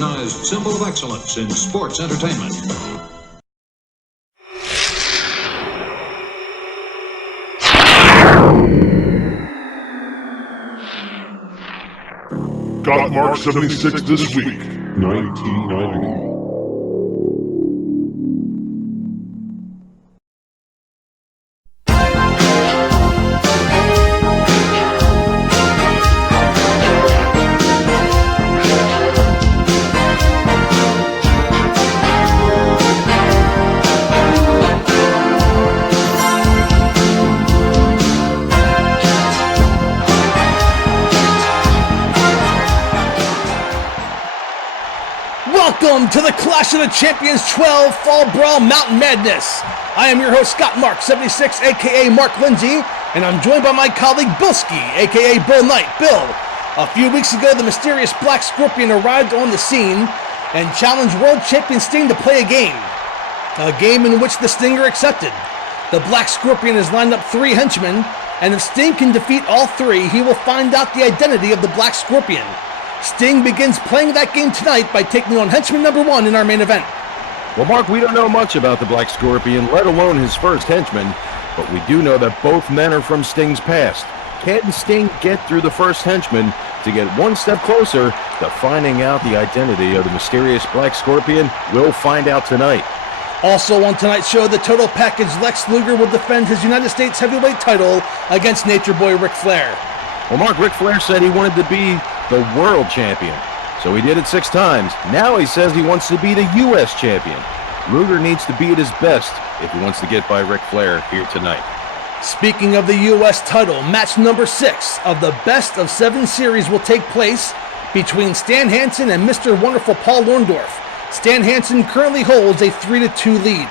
recognized symbol of excellence in sports entertainment. Gotmark76 this week, 1990. Welcome to the Clash of the Champions 12 Fall Brawl Mountain Madness. I am your host, Gotmark76, aka Mark Lindsay, and I'm joined by my colleague Bilski, aka Bill Knight. Bill, a few weeks ago, the mysterious Black Scorpion arrived on the scene and challenged World Champion Sting to play a game in which the Stinger accepted. The Black Scorpion has lined up 3 henchmen, and if Sting can defeat all 3, he will find out the identity of the Black Scorpion. Sting begins playing that game tonight by taking on henchman number 1 in our main event. Well, Mark, we don't know much about the Black Scorpion, let alone his first henchman, but we do know that both men are from Sting's past. Can Sting get through the first henchman to get one step closer to finding out the identity of the mysterious Black Scorpion? We'll find out tonight. Also on tonight's show, the Total Package Lex Luger will defend his United States heavyweight title against Nature Boy Ric Flair. Well, Mark, Ric Flair said he wanted to be the world champion, so he did it 6 times. Now he says he wants to be the U.S. champion. Luger needs to be at his best if he wants to get by Ric Flair here tonight. Speaking of the U.S. title, match number 6 of the best of 7 series will take place between Stan Hansen and Mr. Wonderful Paul Orndorff. Stan Hansen currently holds a 3-2 lead.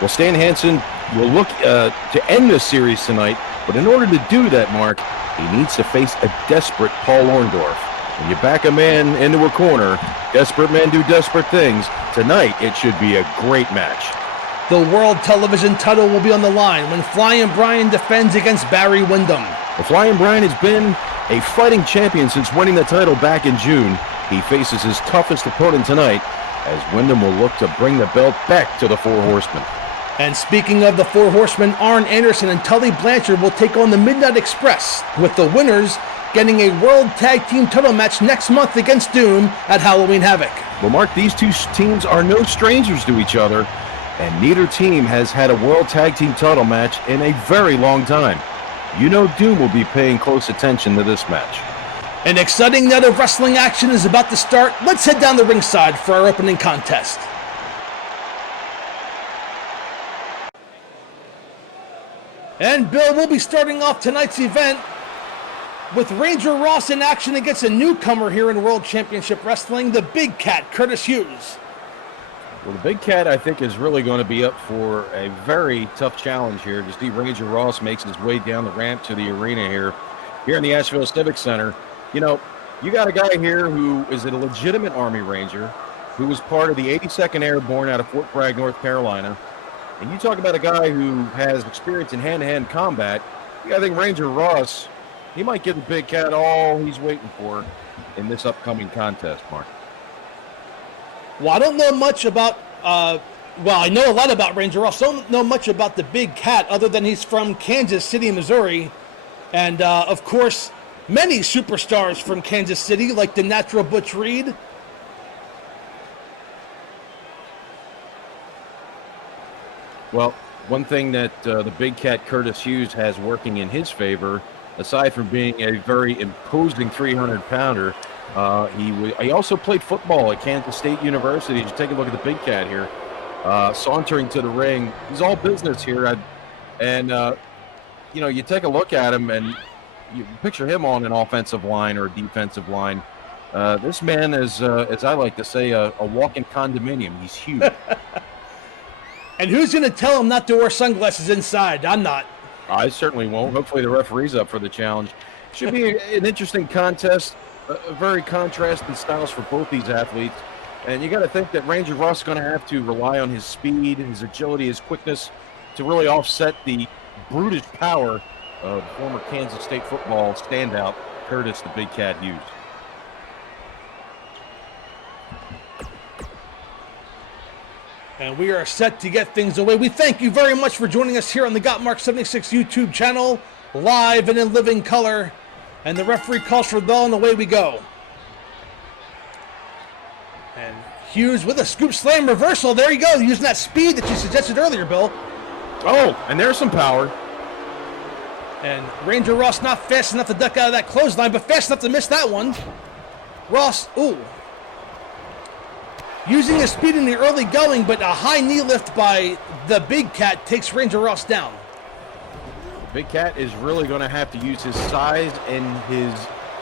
Well, Stan Hansen will look to end this series tonight, but in order to do that, Mark, he needs to face a desperate Paul Orndorff. When you back a man into a corner, desperate men do desperate things. Tonight, it should be a great match. The World Television title will be on the line when Flyin Brian defends against Barry Windham. Well, Flyin Brian has been a fighting champion since winning the title back in June. He faces his toughest opponent tonight, as Windham will look to bring the belt back to the 4 Horsemen. And speaking of the 4 Horsemen, Arn Anderson and Tully Blanchard will take on the Midnight Express, with the winners getting a World Tag Team title match next month against Doom at Halloween Havoc. Well, Mark, these 2 teams are no strangers to each other, and neither team has had a World Tag Team title match in a very long time. You know Doom will be paying close attention to this match. An exciting night of wrestling action is about to start. Let's head down the ringside for our opening contest. And Bill, we'll be starting off tonight's event with Ranger Ross in action against a newcomer here in World Championship Wrestling, the Big Cat, Curtis Hughes. Well, the Big Cat, I think, is really going to be up for a very tough challenge here. To see Ranger Ross makes his way down the ramp to the arena here in the Asheville Civic Center. You know, you got a guy here who is a legitimate Army Ranger, who was part of the 82nd Airborne out of Fort Bragg, North Carolina. And you talk about a guy who has experience in hand-to-hand combat. I think Ranger Ross, he might give the Big Cat all he's waiting for in this upcoming contest, Mark. Well, I don't know much about, I know a lot about Ranger Ross. Don't know much about the Big Cat other than he's from Kansas City, Missouri. And, of course, many superstars from Kansas City, like the Natural Butch Reed. Well, one thing that the Big Cat Curtis Hughes has working in his favor, aside from being a very imposing 300-pounder, he also played football at Kansas State University. You take a look at the Big Cat here, sauntering to the ring. He's all business here, you take a look at him and you picture him on an offensive line or a defensive line. This man is, as I like to say, a walking condominium. He's huge. And who's going to tell him not to wear sunglasses inside? I'm not. I certainly won't. Hopefully the referee's up for the challenge. Should be an interesting contest. Very contrasting styles for both these athletes. And you got to think that Ranger Ross is going to have to rely on his speed, his agility, his quickness to really offset the brutish power of former Kansas State football standout Curtis the Big Cat Hughes. And we are set to get things away. We thank you very much for joining us here on the Gotmark76 YouTube channel, live and in living color. And the referee calls for the bell, and away we go. And Hughes with a scoop slam reversal. There you go, using that speed that you suggested earlier, Bill. Oh, and there's some power. And Ranger Ross not fast enough to duck out of that clothesline, but fast enough to miss that one. Ross, ooh. Using his speed in the early going, but a high knee lift by the Big Cat takes Ranger Ross down. Big Cat is really going to have to use his size and his,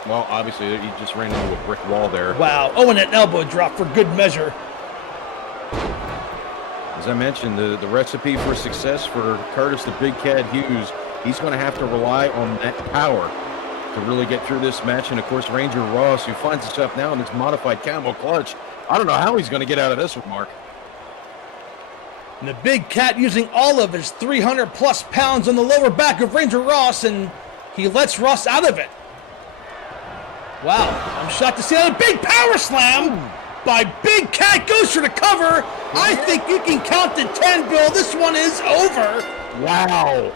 well, obviously he just ran into a brick wall there. Wow, oh, and an elbow drop for good measure. As I mentioned, the recipe for success for Curtis the Big Cat Hughes, he's going to have to rely on that power to really get through this match. And of course, Ranger Ross, who finds himself now in this modified camel clutch, I don't know how he's going to get out of this one, Mark. And the Big Cat using all of his 300-plus pounds on the lower back of Ranger Ross, and he lets Ross out of it. Wow, I'm shocked to see that. A big power slam by Big Cat, goes for the cover. I think you can count to 10, Bill. This one is over. Wow.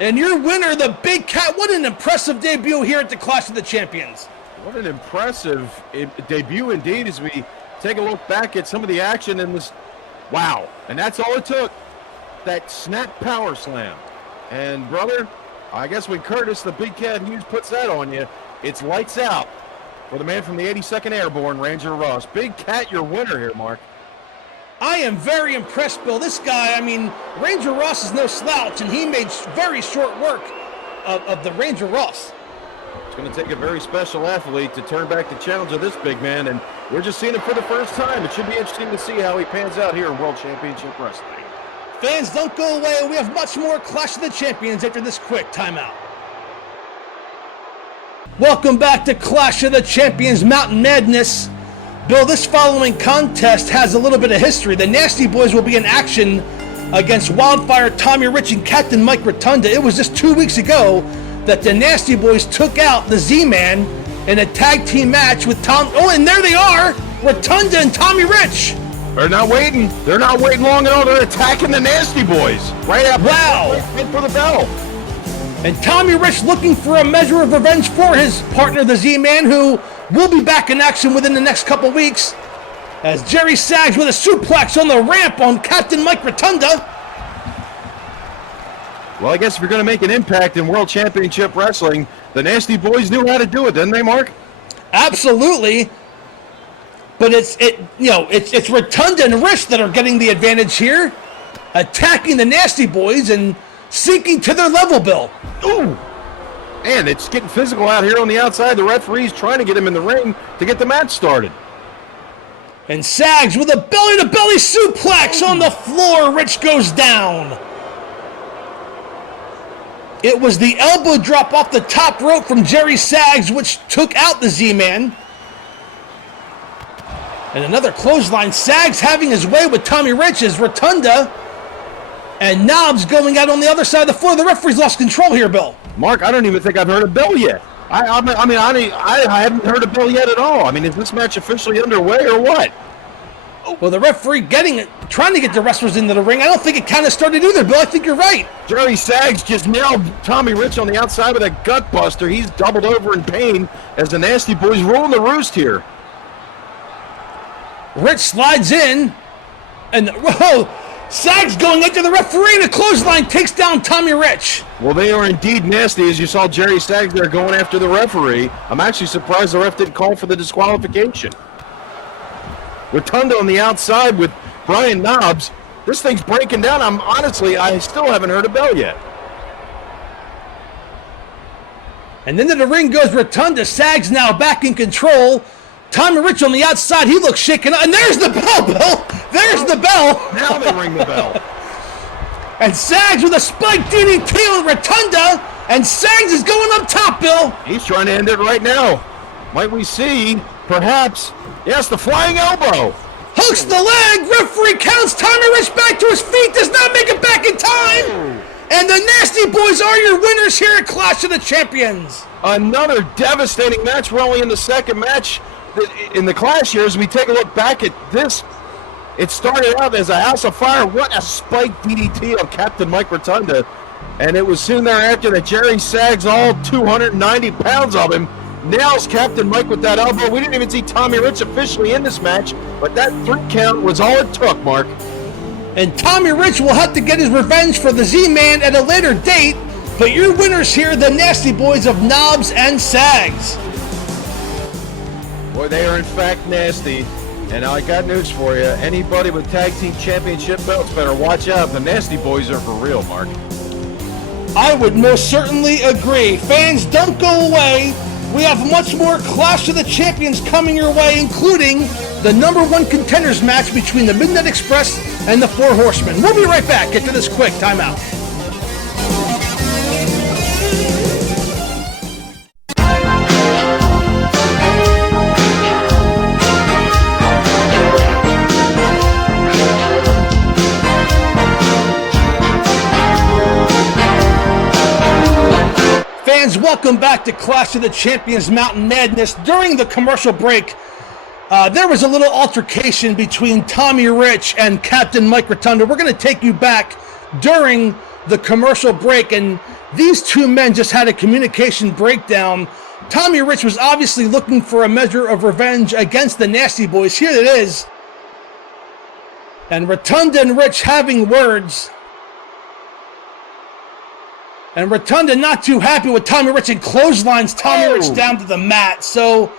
And your winner, the Big Cat. What an impressive debut here at the Clash of the Champions. What an impressive debut indeed, as we take a look back at some of the action in this. Wow. And that's all it took. That snap power slam. And, brother, I guess when Curtis, the Big Cat Hughes, puts that on you, it's lights out for the man from the 82nd Airborne, Ranger Ross. Big Cat, your winner here, Mark. I am very impressed, Bill. This guy, I mean, Ranger Ross is no slouch, and he made very short work of the Ranger Ross. It's going to take a very special athlete to turn back the challenge of this big man, and we're just seeing it for the first time. It should be interesting to see how he pans out here in World Championship Wrestling. Fans, don't go away. We have much more Clash of the Champions after this quick timeout. Welcome back to Clash of the Champions Mountain Madness. Bill, this following contest has a little bit of history. The Nasty Boys will be in action against Wildfire, Tommy Rich, and Captain Mike Rotunda. It was just 2 weeks ago that the Nasty Boys took out the Z-Man in a tag team match with Tom. Oh, and there they are, Rotunda and Tommy Rich. They're not waiting. They're not waiting long at all. They're attacking the Nasty Boys right after. Wow. Hit for the bell. And Tommy Rich looking for a measure of revenge for his partner, the Z-Man, who will be back in action within the next couple weeks. As Jerry Sags with a suplex on the ramp on Captain Mike Rotunda. Well, I guess if you're going to make an impact in World Championship Wrestling, the Nasty Boys knew how to do it, didn't they, Mark? Absolutely. But it's Rotunda and Rich that are getting the advantage here, attacking the Nasty Boys and sinking to their level, Bill. Ooh. And it's getting physical out here on the outside. The referee's trying to get him in the ring to get the match started. And Sags with a belly-to-belly suplex on the floor. Rich goes down. It was the elbow drop off the top rope from Jerry Sags, which took out the Z-Man. And another clothesline. Sags having his way with Tommy Rich as Rotunda and Knobs going out on the other side of the floor. The referee's lost control here, Bill. Mark, I don't even think I've heard a bell yet. I haven't heard a bell yet at all. I mean, is this match officially underway or what? Well, the referee trying to get the wrestlers into the ring. I don't think it kind of started either, Bill. I think you're right. Jerry Sags just nailed Tommy Rich on the outside with a gut buster. He's doubled over in pain as the Nasty Boys rolling the roost here. Rich slides in, and Sags going into the referee, and a clothesline takes down Tommy Rich. Well, they are indeed nasty, as you saw Jerry Sags there going after the referee. I'm actually surprised the ref didn't call for the disqualification. Rotunda on the outside with Brian Knobs. This thing's breaking down. I still haven't heard a bell yet. And then to the ring goes Rotunda. Sags now back in control. Tommy Rich on the outside. He looks shaken up. And there's the bell, Bill. There's the bell. Now they ring the bell. And Sags with a spike DDT on Rotunda. And Sags is going up top, Bill. He's trying to end it right now. Might we see, perhaps, yes, the flying elbow. Hooks the leg. Referee counts Tommy Rich back to his feet. Does not make it back in time. And the Nasty Boys are your winners here at Clash of the Champions. Another devastating match. We're only in the second match in the Clash here as we take a look back at this It started out as a house of fire. What a spike DDT on Captain Mike Rotunda. And it was soon thereafter that Jerry Sags, all 290 pounds of him, nails Captain Mike with that elbow. We didn't even see Tommy Rich officially in this match, but that 3 count was all it took, Mark. And Tommy Rich will have to get his revenge for the Z-Man at a later date, but your winners here, the Nasty Boys of Knobs and Sags. Boy, they are in fact nasty. And I got news for you. Anybody with tag team championship belts better watch out. The Nasty Boys are for real, Mark. I would most certainly agree. Fans, don't go away. We have much more Clash of the Champions coming your way, including the #1 contenders match between the Midnight Express and the Four Horsemen. We'll be right back after this quick timeout. Fans, welcome back to Clash of the Champions Mountain Madness. During the commercial break, there was a little altercation between Tommy Rich and Captain Mike Rotunda. We're going to take you back during the commercial break, and these two men just had a communication breakdown. Tommy Rich was obviously looking for a measure of revenge against the Nasty Boys. Here it is. And Rotunda and Rich having words. And Rotunda not too happy with Tommy Rich and clotheslines Tommy Rich down to the mat. So,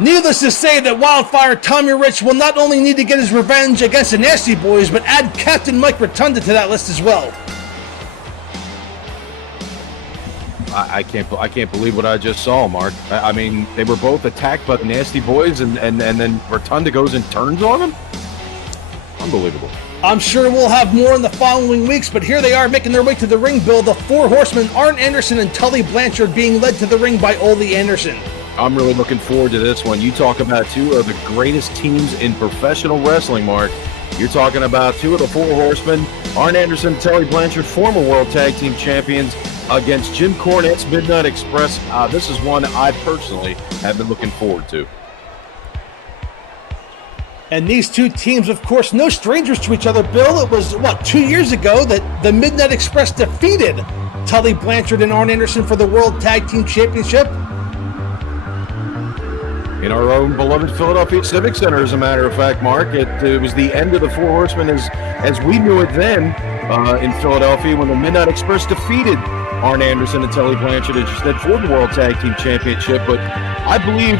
needless to say that Wildfire Tommy Rich will not only need to get his revenge against the Nasty Boys, but add Captain Mike Rotunda to that list as well. I can't believe what I just saw, Mark. I mean, they were both attacked by the Nasty Boys, and then Rotunda goes and turns on them? Unbelievable. I'm sure we'll have more in the following weeks, but here they are making their way to the ring, Bill. The Four Horsemen, Arn Anderson and Tully Blanchard, being led to the ring by Ole Anderson. I'm really looking forward to this one. You talk about two of the greatest teams in professional wrestling, Mark. You're talking about two of the Four Horsemen, Arn Anderson and Tully Blanchard, former World Tag Team Champions, against Jim Cornette's Midnight Express. This is one I personally have been looking forward to. And these two teams, of course, no strangers to each other, Bill. It was, 2 years ago that the Midnight Express defeated Tully Blanchard and Arn Anderson for the World Tag Team Championship. In our own beloved Philadelphia Civic Center, as a matter of fact, Mark. It was the end of the Four Horsemen as we knew it then in Philadelphia when the Midnight Express defeated Arn Anderson and Tully Blanchard, as you said, for the World Tag Team Championship. But I believe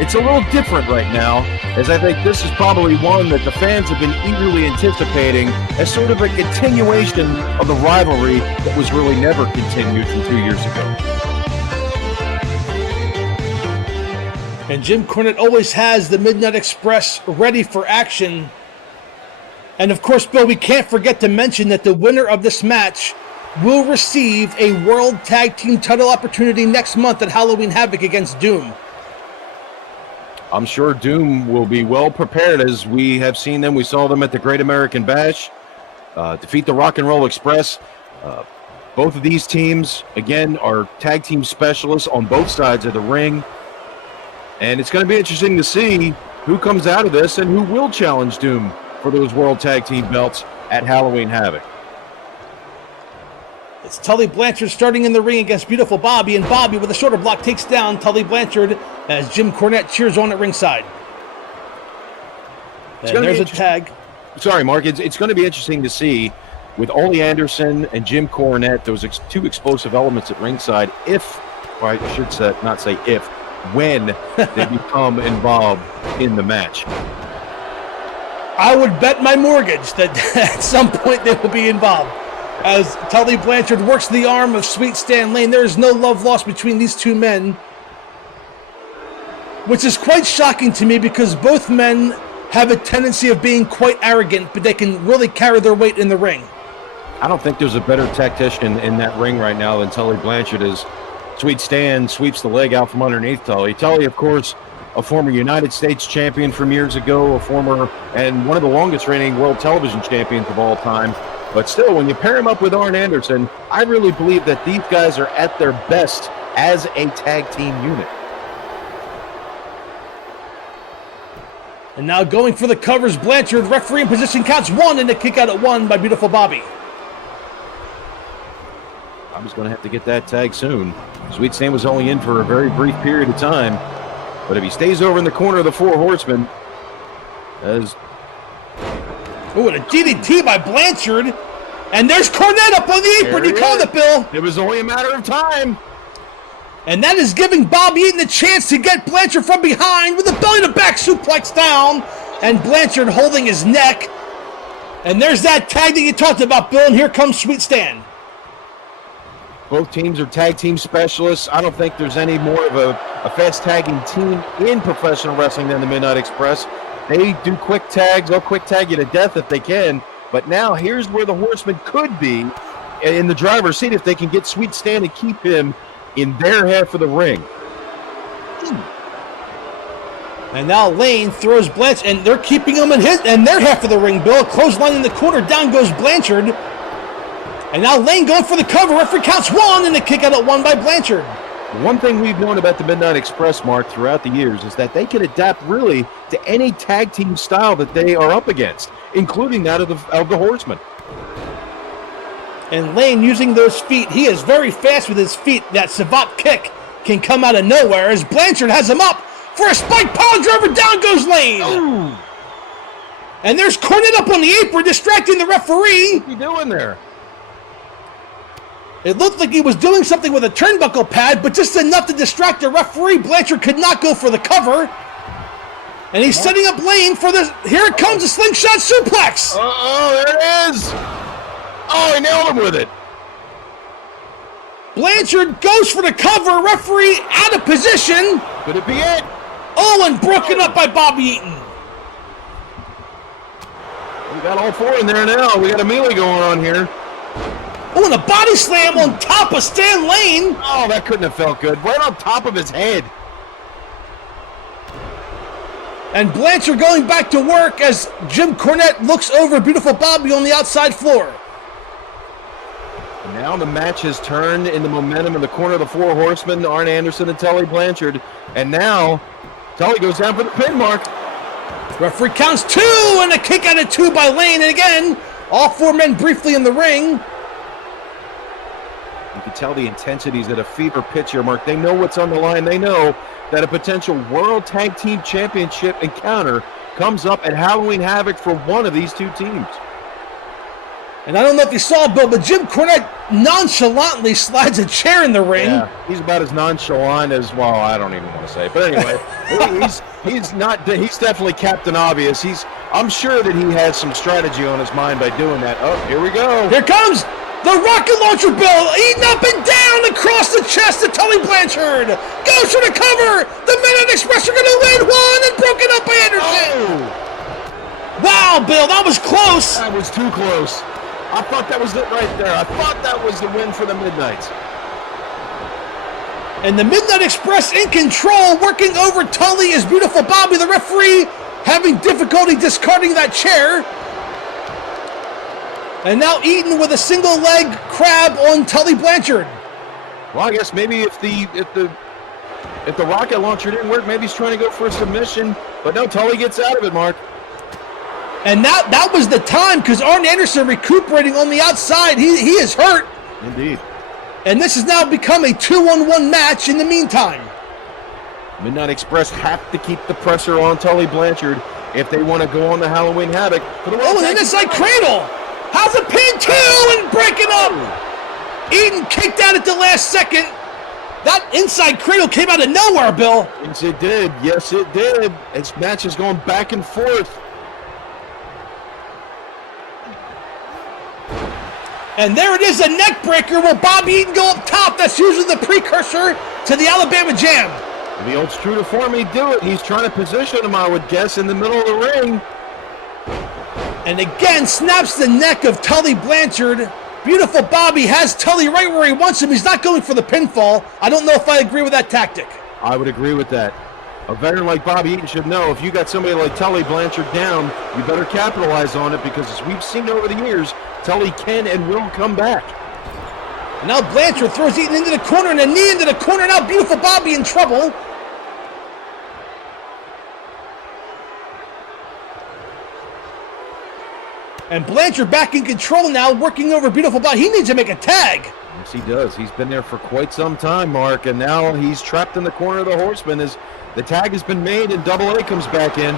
it's a little different right now, as I think this is probably one that the fans have been eagerly anticipating as sort of a continuation of the rivalry that was really never continued from 2 years ago. And Jim Cornette always has the Midnight Express ready for action. And of course, Bill, we can't forget to mention that the winner of this match will receive a World Tag Team title opportunity next month at Halloween Havoc against Doom. I'm sure Doom will be well prepared, as we have seen them. We saw them at the Great American Bash, defeat the Rock and Roll Express. Both of these teams, again, are tag team specialists on both sides of the ring. And it's going to be interesting to see who comes out of this and who will challenge Doom for those World Tag Team belts at Halloween Havoc. It's Tully Blanchard starting in the ring against Beautiful Bobby, and Bobby with a shoulder block takes down Tully Blanchard as Jim Cornette cheers on at ringside. And there's a tag. Sorry, Mark. It's going to be interesting to see with Ole Anderson and Jim Cornette, those two explosive elements at ringside, when they become involved in the match. I would bet my mortgage that at some point they will be involved. As Tully Blanchard works the arm of Sweet Stan Lane, there is no love lost between these two men, which is quite shocking to me because both men have a tendency of being quite arrogant, but they can really carry their weight in the ring. I don't think there's a better tactician in that ring right now than Tully Blanchard is. Sweet Stan sweeps the leg out from underneath Tully. Tully, of course, a former United States champion from years ago, a former and one of the longest reigning world television champions of all time. But still, when you pair him up with Arn Anderson, I really believe that these guys are at their best as a tag team unit. And now going for the covers, Blanchard. Referee in position, counts 1, and a kick out at 1 by Beautiful Bobby. Bobby's going to have to get that tag soon. Sweet Stan was only in for a very brief period of time. But if he stays over in the corner of the four horsemen, as... Oh, and a DDT by Blanchard. And there's Cornette up on the apron. You called it, Bill. It was only a matter of time. And that is giving Bobby Eaton a chance to get Blanchard from behind with a belly-to-back suplex down. And Blanchard holding his neck. And there's that tag that you talked about, Bill. And here comes Sweet Stan. Both teams are tag team specialists. I don't think there's any more of a fast tagging team in professional wrestling than the Midnight Express. They do quick tags. They'll quick tag you to death if they can. But now here's where the Horsemen could be in the driver's seat if they can get Sweet Stan and keep him in their half of the ring. And now Lane throws Blanchard, and they're keeping him in their half of the ring, Bill. Clothesline in the corner, down goes Blanchard. And now Lane going for the cover. Referee counts 1, and a kick out at 1 by Blanchard. One thing we've known about the Midnight Express, Mark, throughout the years is that they can adapt really to any tag team style that they are up against, including that of the Horsemen. And Lane using those feet. He is very fast with his feet. That savate kick can come out of nowhere as Blanchard has him up for a spike power driver. Down goes Lane. Ooh. And there's Cornette up on the apron distracting the referee. What's he doing there? It looked like he was doing something with a turnbuckle pad, but just enough to distract the referee. Blanchard could not go for the cover. And he's setting up Lane for the... Here it comes, a slingshot suplex. Oh, there it is. Oh, he nailed him with it. Blanchard goes for the cover. Referee out of position. Could it be it? Oh, and broken up by Bobby Eaton. We got all four in there now. We got a melee going on here. Oh, and a body slam on top of Stan Lane. Oh, that couldn't have felt good. Right on top of his head. And Blanchard going back to work as Jim Cornette looks over Beautiful Bobby on the outside floor. And now the match has turned in the momentum in the corner of the four horsemen, Arn Anderson and Tully Blanchard. And now Tully goes down for the pin, Mark. Referee counts 2, and a kick out at 2 by Lane. And again, all four men briefly in the ring. You can tell the intensity's at a fever pitch here, Mark. They know what's on the line. They know that a potential World Tag Team Championship encounter comes up at Halloween Havoc for one of these two teams. And I don't know if you saw, Bill, but Jim Cornette nonchalantly slides a chair in the ring. Yeah, he's about as nonchalant as, well, I don't even want to say it. But anyway, he's definitely Captain Obvious. I'm sure that he has some strategy on his mind by doing that. Oh, here we go. Here comes the rocket launcher, Bill, eating up and down across the chest of Tully Blanchard. Goes for the cover. The Midnight Express are going to win 1 and broken up by Anderson. Oh. Wow, Bill, that was close. That was too close. I thought that was it right there. I thought that was the win for the Midnights. And the Midnight Express in control, working over Tully as Beautiful Bobby, the referee, having difficulty discarding that chair. And now Eaton with a single leg crab on Tully Blanchard. Well, I guess maybe if the rocket launcher didn't work, maybe he's trying to go for a submission. But no, Tully gets out of it, Mark. And that was the time, because Arn Anderson recuperating on the outside. He is hurt. Indeed. And this has now become a 2-on-1 match in the meantime. Midnight Express have to keep the pressure on Tully Blanchard if they want to go on the Halloween Havoc. Oh, and an inside cradle. How's a pin 2 and breaking up. Eaton kicked out at the last second. That inside cradle came out of nowhere, Bill. Yes, it did. Yes, it did. This match is going back and forth. And there it is, a neck breaker. Will Bobby Eaton go up top? That's usually the precursor to the Alabama Jam. If he holds true to form, he'd do it. He's trying to position him, I would guess, in the middle of the ring. And again, snaps the neck of Tully Blanchard. Beautiful Bobby has Tully right where he wants him. He's not going for the pinfall. I don't know if I agree with that tactic. I would agree with that. A veteran like Bobby Eaton should know if you got somebody like Tully Blanchard down, you better capitalize on it, because as we've seen over the years, Tully can and will come back. And now Blanchard throws Eaton into the corner and a knee into the corner. Now Beautiful Bobby in trouble. And Blanchard back in control now, working over Beautiful Body. He needs to make a tag. Yes, he does. He's been there for quite some time, Mark, and now he's trapped in the corner of the Horsemen as the tag has been made and Double A comes back in.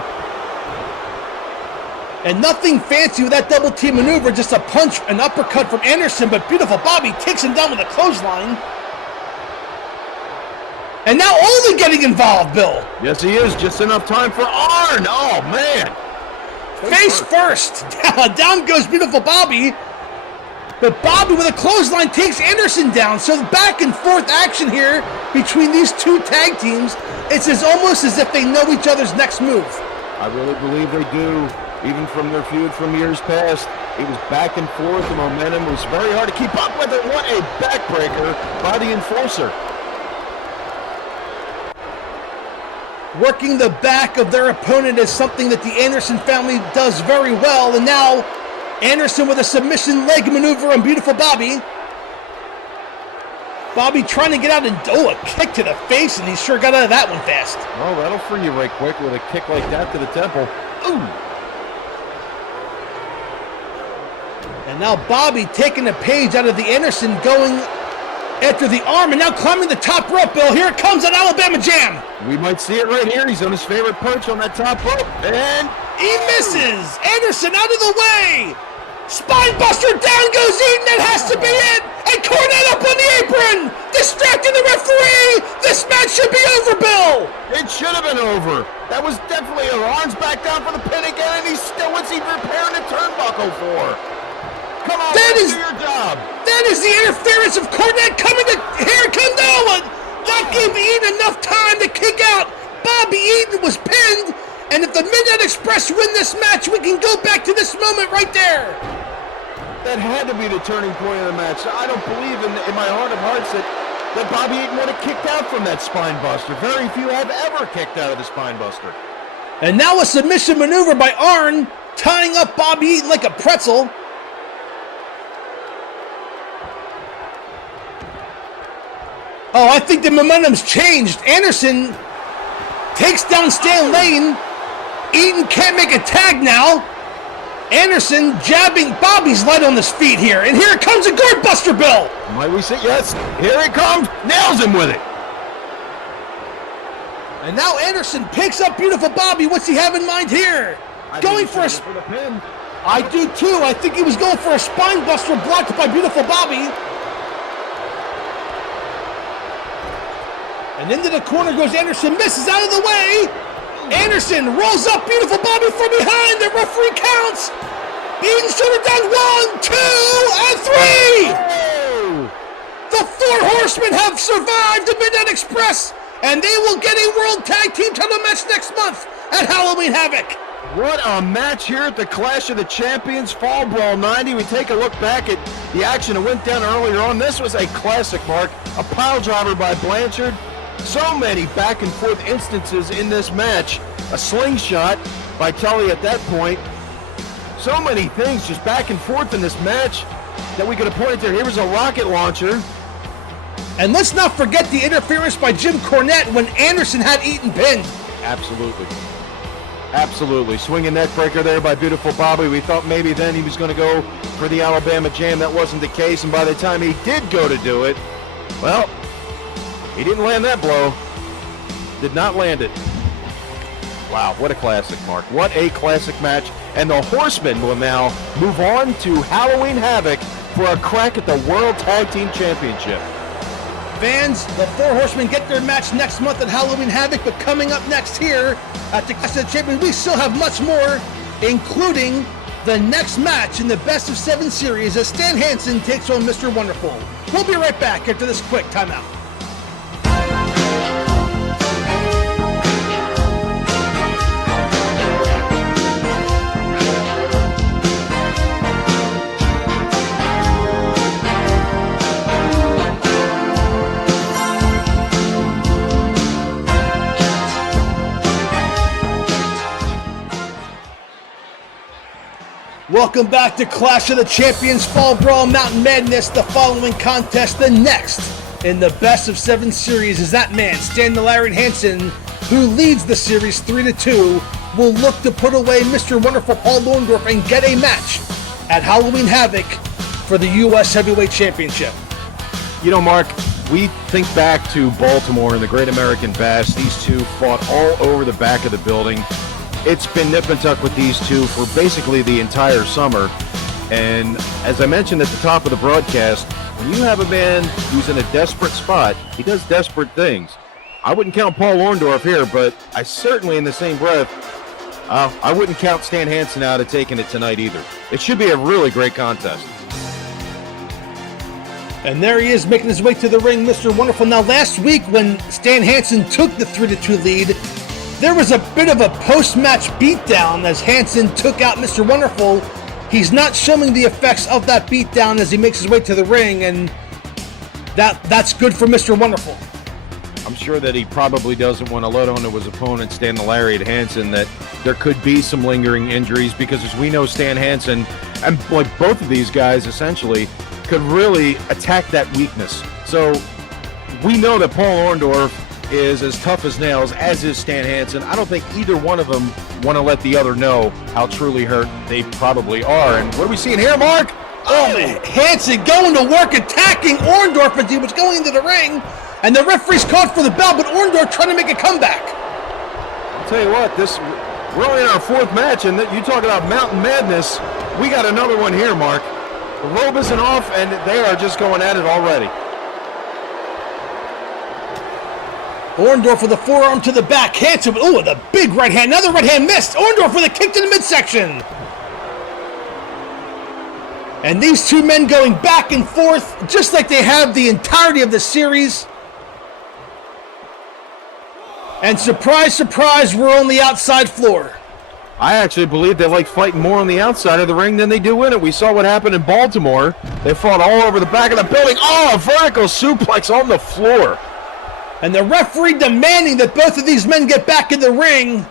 And nothing fancy with that double team maneuver, just a punch, an uppercut from Anderson, but Beautiful Bobby takes him down with a clothesline. And now Olin getting involved, Bill. Yes, he is. Just enough time for Arn. Oh, man. Face first. Down goes Beautiful Bobby. But Bobby with a clothesline takes Anderson down. So back and forth action here between these two tag teams. It's almost as if they know each other's next move. I really believe they do. Even from their feud from years past, it was back and forth. The momentum was very hard to keep up with it. What a backbreaker by the Enforcer. Working the back of their opponent is something that the Anderson family does very well. And now Anderson with a submission leg maneuver on Beautiful Bobby. Bobby trying to get out and a kick to the face, and he sure got out of that one fast. Oh, that'll free you right quick with a kick like that to the temple. Ooh. And now Bobby taking a page out of the Anderson, going after the arm, and now climbing the top rope, Bill. Here it comes, an Alabama Jam. We might see it right here. He's on his favorite perch on that top rope, and he misses. Anderson out of the way. Spine buster, down goes Eaton. That has to be it. And Cornette up on the apron, distracting the referee. This match should be over, Bill. It should have been over. That was definitely over. Arn's back down for the pin again, and what's he repairing the turnbuckle for? Come on, do your job. That is the interference of Cornette coming to, here come Nolan. That gave Eaton enough time to kick out. Bobby Eaton was pinned, and if the Midnight Express win this match, we can go back to this moment right there. That had to be the turning point of the match. I don't believe in my heart of hearts that Bobby Eaton would have kicked out from that spine buster. Very few have ever kicked out of the spine buster. And now a submission maneuver by Arn, tying up Bobby Eaton like a pretzel. Oh, I think the momentum's changed. Anderson takes down Stan Lane. Eaton can't make a tag now. Anderson jabbing Bobby's light on his feet here. And here comes a gourd buster, Bill. Might we say yes? Here it comes. Nails him with it. And now Anderson picks up Beautiful Bobby. What's he have in mind here? Going for the pin. I do too. I think he was going for a spine buster blocked by Beautiful Bobby. And into the corner goes Anderson, misses out of the way. Anderson rolls up Beautiful Bobby from behind. The referee counts. Eaton should have done 1, 2, and 3. Oh. The Four Horsemen have survived the Midnight Express, and they will get a World Tag Team title match next month at Halloween Havoc. What a match here at the Clash of the Champions Fall Brawl 90. We take a look back at the action that went down earlier on. This was a classic, Mark. A pile driver by Blanchard. So many back and forth instances in this match. A slingshot by Tully at that point. So many things just back and forth in this match that we could have pointed to. Here was a rocket launcher. And let's not forget the interference by Jim Cornette when Anderson had Eaton pinned. Absolutely. Absolutely. Swinging neck breaker there by Beautiful Bobby. We thought maybe then he was going to go for the Alabama Jam. That wasn't the case. And by the time he did go to do it, well, he didn't land that blow. Did not land it. Wow, what a classic, Mark. What a classic match. And the Horsemen will now move on to Halloween Havoc for a crack at the World Tag Team Championship. Fans, the Four Horsemen get their match next month at Halloween Havoc, but coming up next here at the Clash of the Champions, we still have much more, including the next match in the Best of 7 series as Stan Hansen takes on Mr. Wonderful. We'll be right back after this quick timeout. Welcome back to Clash of the Champions Fall Brawl Mountain Madness. The following contest, the next in the Best of 7 series, is that man, Stan the Lariat Hansen, who leads the series 3-2, will look to put away Mr. Wonderful Paul Orndorff and get a match at Halloween Havoc for the U.S. Heavyweight Championship. You know, Mark, we think back to Baltimore and the Great American Bash. These two fought all over the back of the building. It's been nip and tuck with these two for basically the entire summer. And as I mentioned at the top of the broadcast, when you have a man who's in a desperate spot, he does desperate things. I wouldn't count Paul Orndorff here, but I certainly, in the same breath, I wouldn't count Stan Hansen out of taking it tonight either. It should be a really great contest. And there he is making his way to the ring, Mr. Wonderful. Now, last week when Stan Hansen took the 3-2 lead, there was a bit of a post-match beatdown as Hansen took out Mr. Wonderful. He's not showing the effects of that beatdown as he makes his way to the ring, and that's good for Mr. Wonderful. I'm sure that he probably doesn't want to let on to his opponent, Stan the Lariat Hansen, that there could be some lingering injuries because, as we know, Stan Hansen, and like both of these guys essentially, could really attack that weakness. So we know that Paul Orndorff is as tough as nails, as is Stan Hansen. I don't think either one of them want to let the other know how truly hurt they probably are. And what are we seeing here, Mark? Oh, Hansen going to work, attacking Orndorff as he was going into the ring. And the referee's called for the bell, but Orndorff trying to make a comeback. I'll tell you what, we're only in our fourth match, and you talk about mountain madness. We got another one here, Mark. The robe isn't off, and they are just going at it already. Orndorff with a forearm to the back. Hansen with a big right hand. Another right hand missed. Orndorff with a kick to the midsection. And these two men going back and forth, just like they have the entirety of the series. And surprise, surprise, we're on the outside floor. I actually believe they like fighting more on the outside of the ring than they do in it. We saw what happened in Baltimore. They fought all over the back of the building. Oh, a vertical suplex on the floor. And the referee demanding that both of these men get back in the ring.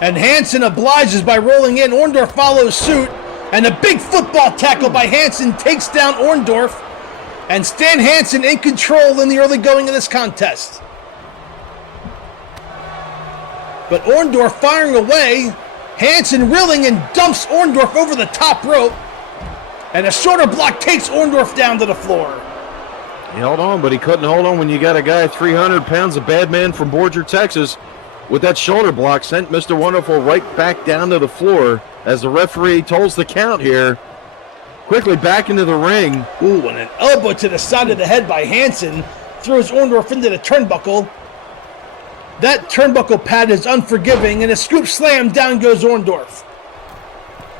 And Hansen obliges by rolling in. Orndorff follows suit. And a big football tackle by Hansen takes down Orndorff. And Stan Hansen in control in the early going of this contest. But Orndorff firing away. Hansen reeling and dumps Orndorff over the top rope. And a shoulder block takes Orndorff down to the floor. He held on, but he couldn't hold on when you got a guy 300 pounds, a bad man from Borger, Texas, with that shoulder block, sent Mr. Wonderful right back down to the floor as the referee tolls the count here. Quickly back into the ring. Ooh, and an elbow to the side of the head by Hansen throws Orndorff into the turnbuckle. That turnbuckle pad is unforgiving, and a scoop slam, down goes Orndorff.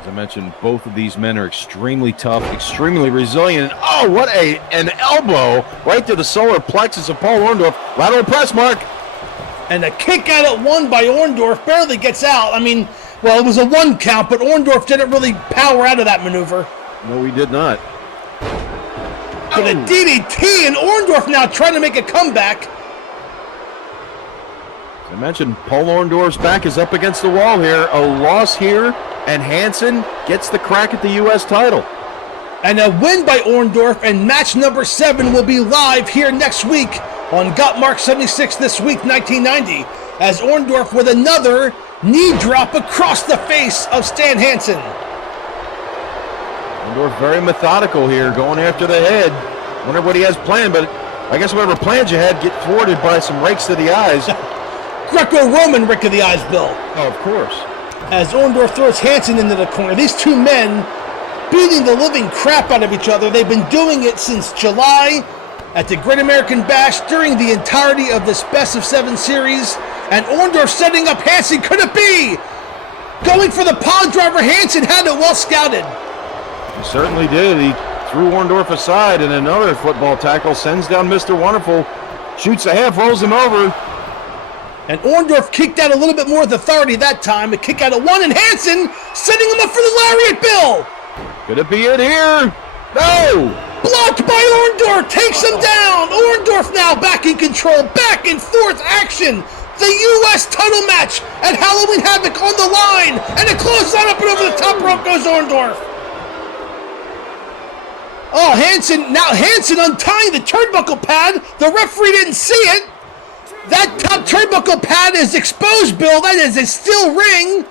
As I mentioned, both of these men are extremely tough, extremely resilient. Oh, what an elbow right to the solar plexus of Paul Orndorff. Lateral press, Mark. And a kick out at one by Orndorff barely gets out. I mean, well, it was a one count, but Orndorff didn't really power out of that maneuver. No, he did not. But a DDT, and Orndorff now trying to make a comeback. As I mentioned, Paul Orndorff's back is up against the wall here. A loss here, and Hansen gets the crack at the U.S. title. And a win by Orndorff, and match number 7 will be live here next week on Gotmark76 this week, 1990, as Orndorff with another knee drop across the face of Stan Hansen. Orndorff very methodical here, going after the head. Wonder what he has planned, but I guess whatever plans you had get thwarted by some rakes to the eyes. Greco-Roman rake of the eyes, Bill. Oh, of course. As Orndorff throws Hansen into the corner. These two men beating the living crap out of each other. They've been doing it since July at the Great American Bash during the entirety of this Best of 7 series. And Orndorff setting up Hansen. Could it be? Going for the pile driver. Hansen had it well scouted. He certainly did. He threw Orndorff aside, and another football tackle sends down Mr. Wonderful. Shoots a half, rolls him over. And Orndorff kicked out a little bit more with authority that time. A kick out at one, and Hansen setting him up for the lariat, Bill. Could it be it here? No! Blocked by Orndorff, takes him down. Orndorff now back in control, back and forth action. The U.S. title match at Halloween Havoc on the line. And a clothesline up and over the top rope goes Orndorff. Oh, Hansen untying the turnbuckle pad. The referee didn't see it. That top turnbuckle pad is exposed, Bill. That is a steel ring.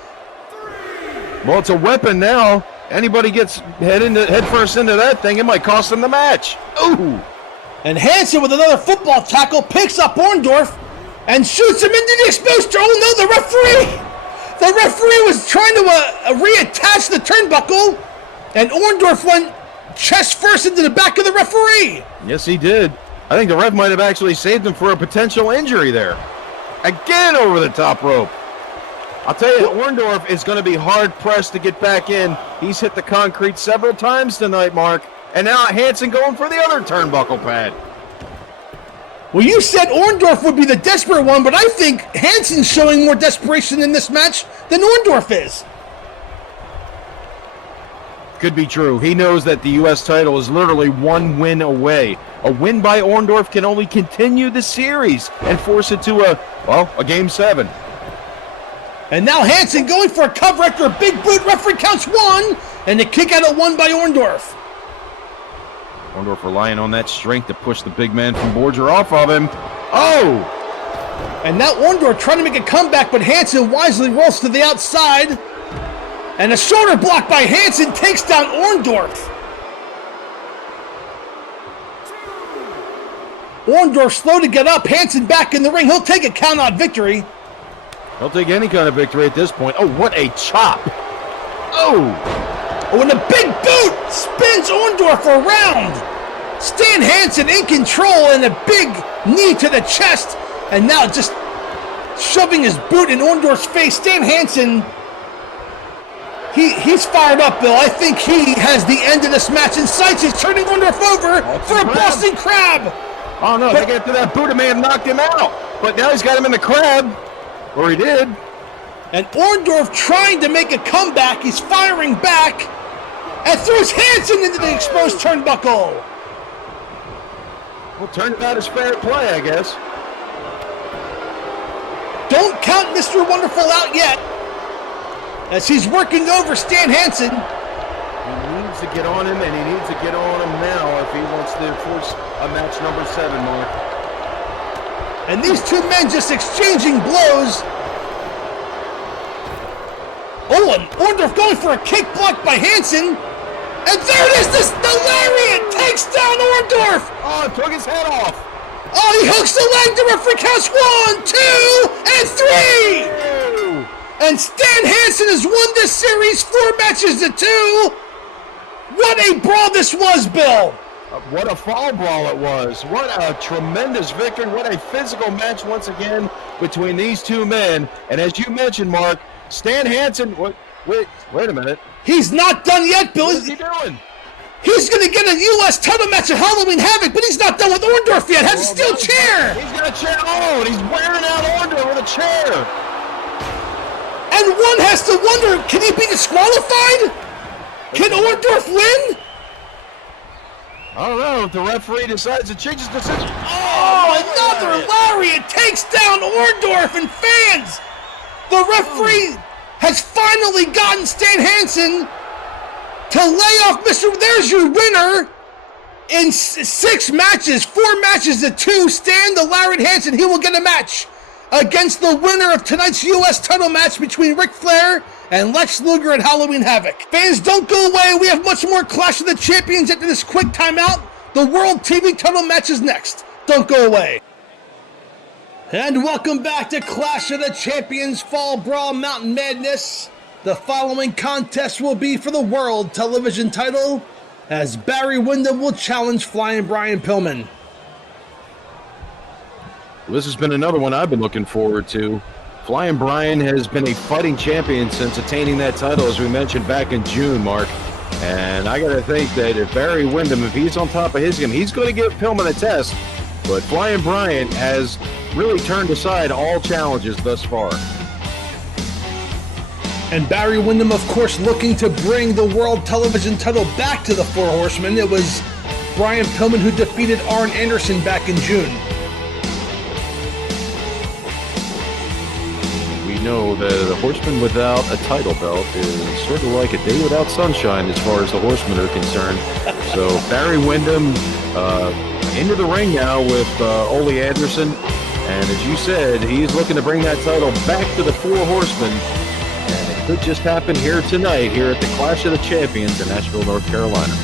Well, it's a weapon now. Anybody gets head first into that thing, it might cost them the match. Ooh! And Hansen with another football tackle picks up Orndorff and shoots him into the exposed. Oh no, the referee! The referee was trying to reattach the turnbuckle, and Orndorff went chest first into the back of the referee. Yes, he did. I think the ref might have actually saved him for a potential injury there. Again over the top rope. I'll tell you, Orndorff is going to be hard-pressed to get back in. He's hit the concrete several times tonight, Mark. And now Hansen going for the other turnbuckle pad. Well, you said Orndorff would be the desperate one, but I think Hansen's showing more desperation in this match than Orndorff is. Could be true. He knows that the U.S. title is literally one win away. A win by Orndorff can only continue the series and force it to a Game 7. And now Hansen going for a cover after a big boot. Referee counts 1, and the kick out at 1 by Orndorff. Orndorff relying on that strength to push the big man from Borger off of him. Oh! And now Orndorff trying to make a comeback, but Hansen wisely rolls to the outside. And a shoulder block by Hansen takes down Orndorff. Orndorff slow to get up. Hansen back in the ring. He'll take a count-out victory. He'll take any kind of victory at this point. Oh, what a chop! Oh! Oh, and a big boot spins Orndorff around. Stan Hansen in control, and a big knee to the chest. And now just shoving his boot in Orndorff's face. Stan Hansen, he's fired up, Bill. I think he has the end of this match in sight. He's turning Orndorff over for a Boston Crab. Oh, no, they got to that boot, may have knocked him out. But now he's got him in the crab. Or he did. And Orndorff trying to make a comeback. He's firing back and throws Hansen into the exposed turnbuckle. Well, turned out as fair play, I guess. Don't count Mr. Wonderful out yet, as he's working over Stan Hansen. He needs to get on him, and he needs to get on him now if he wants to force a match number 7, Mark. And these two men just exchanging blows. Oh, and Orndorff going for a kick blocked by Hansen. And there it is, the lariat takes down Orndorff. Oh, it took his head off. Oh, he hooks the leg. The referee counts 1, 2, and 3. And Stan Hansen has won this series 4 matches to 2. What a brawl this was, Bill. What a fall brawl it was. What a tremendous victory. What a physical match once again between these two men. And as you mentioned, Mark, Stan Hansen, wait a minute. He's not done yet, Bill. What is he doing? He's going to get a U.S. title match at Halloween Havoc, but he's not done with Orndorff yet. Has a steel chair. He's got a chair. Oh, and he's wearing out Orndorff with a chair. And one has to wonder, can he be disqualified? Can Orndorff win? I don't know if the referee decides to change his decision. Oh, another lariat takes down Orndorff, and fans. The referee has finally gotten Stan Hansen to lay off Mr. There's your winner in 6 matches, 4 matches to 2. Stan the Lariat Hansen, he will get a match against the winner of tonight's U.S. title match between Ric Flair and Lex Luger at Halloween Havoc. Fans, don't go away. We have much more Clash of the Champions after this quick timeout. The World TV title match is next. Don't go away. And welcome back to Clash of the Champions Fall Brawl Mountain Madness. The following contest will be for the World Television title, as Barry Windham will challenge Flyin Brian Pillman. Well, this has been another one I've been looking forward to. Flyin Brian has been a fighting champion since attaining that title, as we mentioned back in June, Mark. And I got to think that if Barry Windham, if he's on top of his game, he's going to give Pillman a test. But Flyin Brian has really turned aside all challenges thus far. And Barry Windham, of course, looking to bring the World Television title back to the Four Horsemen. It was Brian Pillman who defeated Arn Anderson back in June. We know that a Horseman without a title belt is sort of like a day without sunshine as far as the Horsemen are concerned. So Barry Windham into the ring now with Ole Anderson. And as you said, he's looking to bring that title back to the Four Horsemen. And could just happen here tonight, here at the Clash of the Champions in Asheville, North Carolina.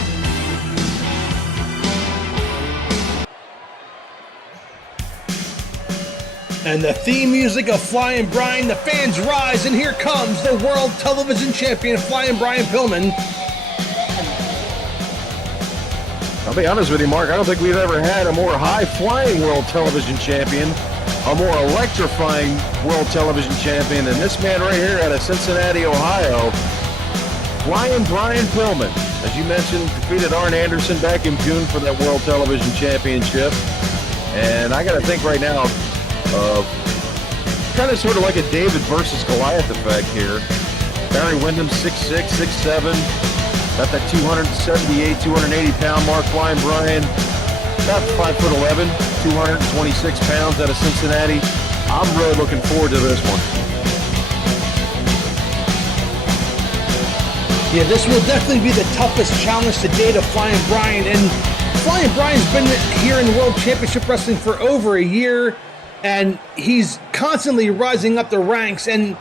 And the theme music of Flyin Brian, the fans rise, and here comes the World Television Champion, Flyin Brian Pillman. I'll be honest with you, Mark, I don't think we've ever had a more high-flying World Television Champion, a more electrifying World Television Champion than this man right here out of Cincinnati, Ohio, Flyin Brian Pillman. As you mentioned, defeated Arn Anderson back in June for that World Television Championship. And I got to think right now, kind of sort of like a David versus Goliath effect here. Barry Windham, 6'6", 6'7", got that 278, 280-pound mark. Flyin Brian, about 5'11", 226 pounds out of Cincinnati. I'm really looking forward to this one. Yeah, this will definitely be the toughest challenge to date of Flyin Brian. And Flyin Brian's been here in World Championship Wrestling for over a year. And he's constantly rising up the ranks. And,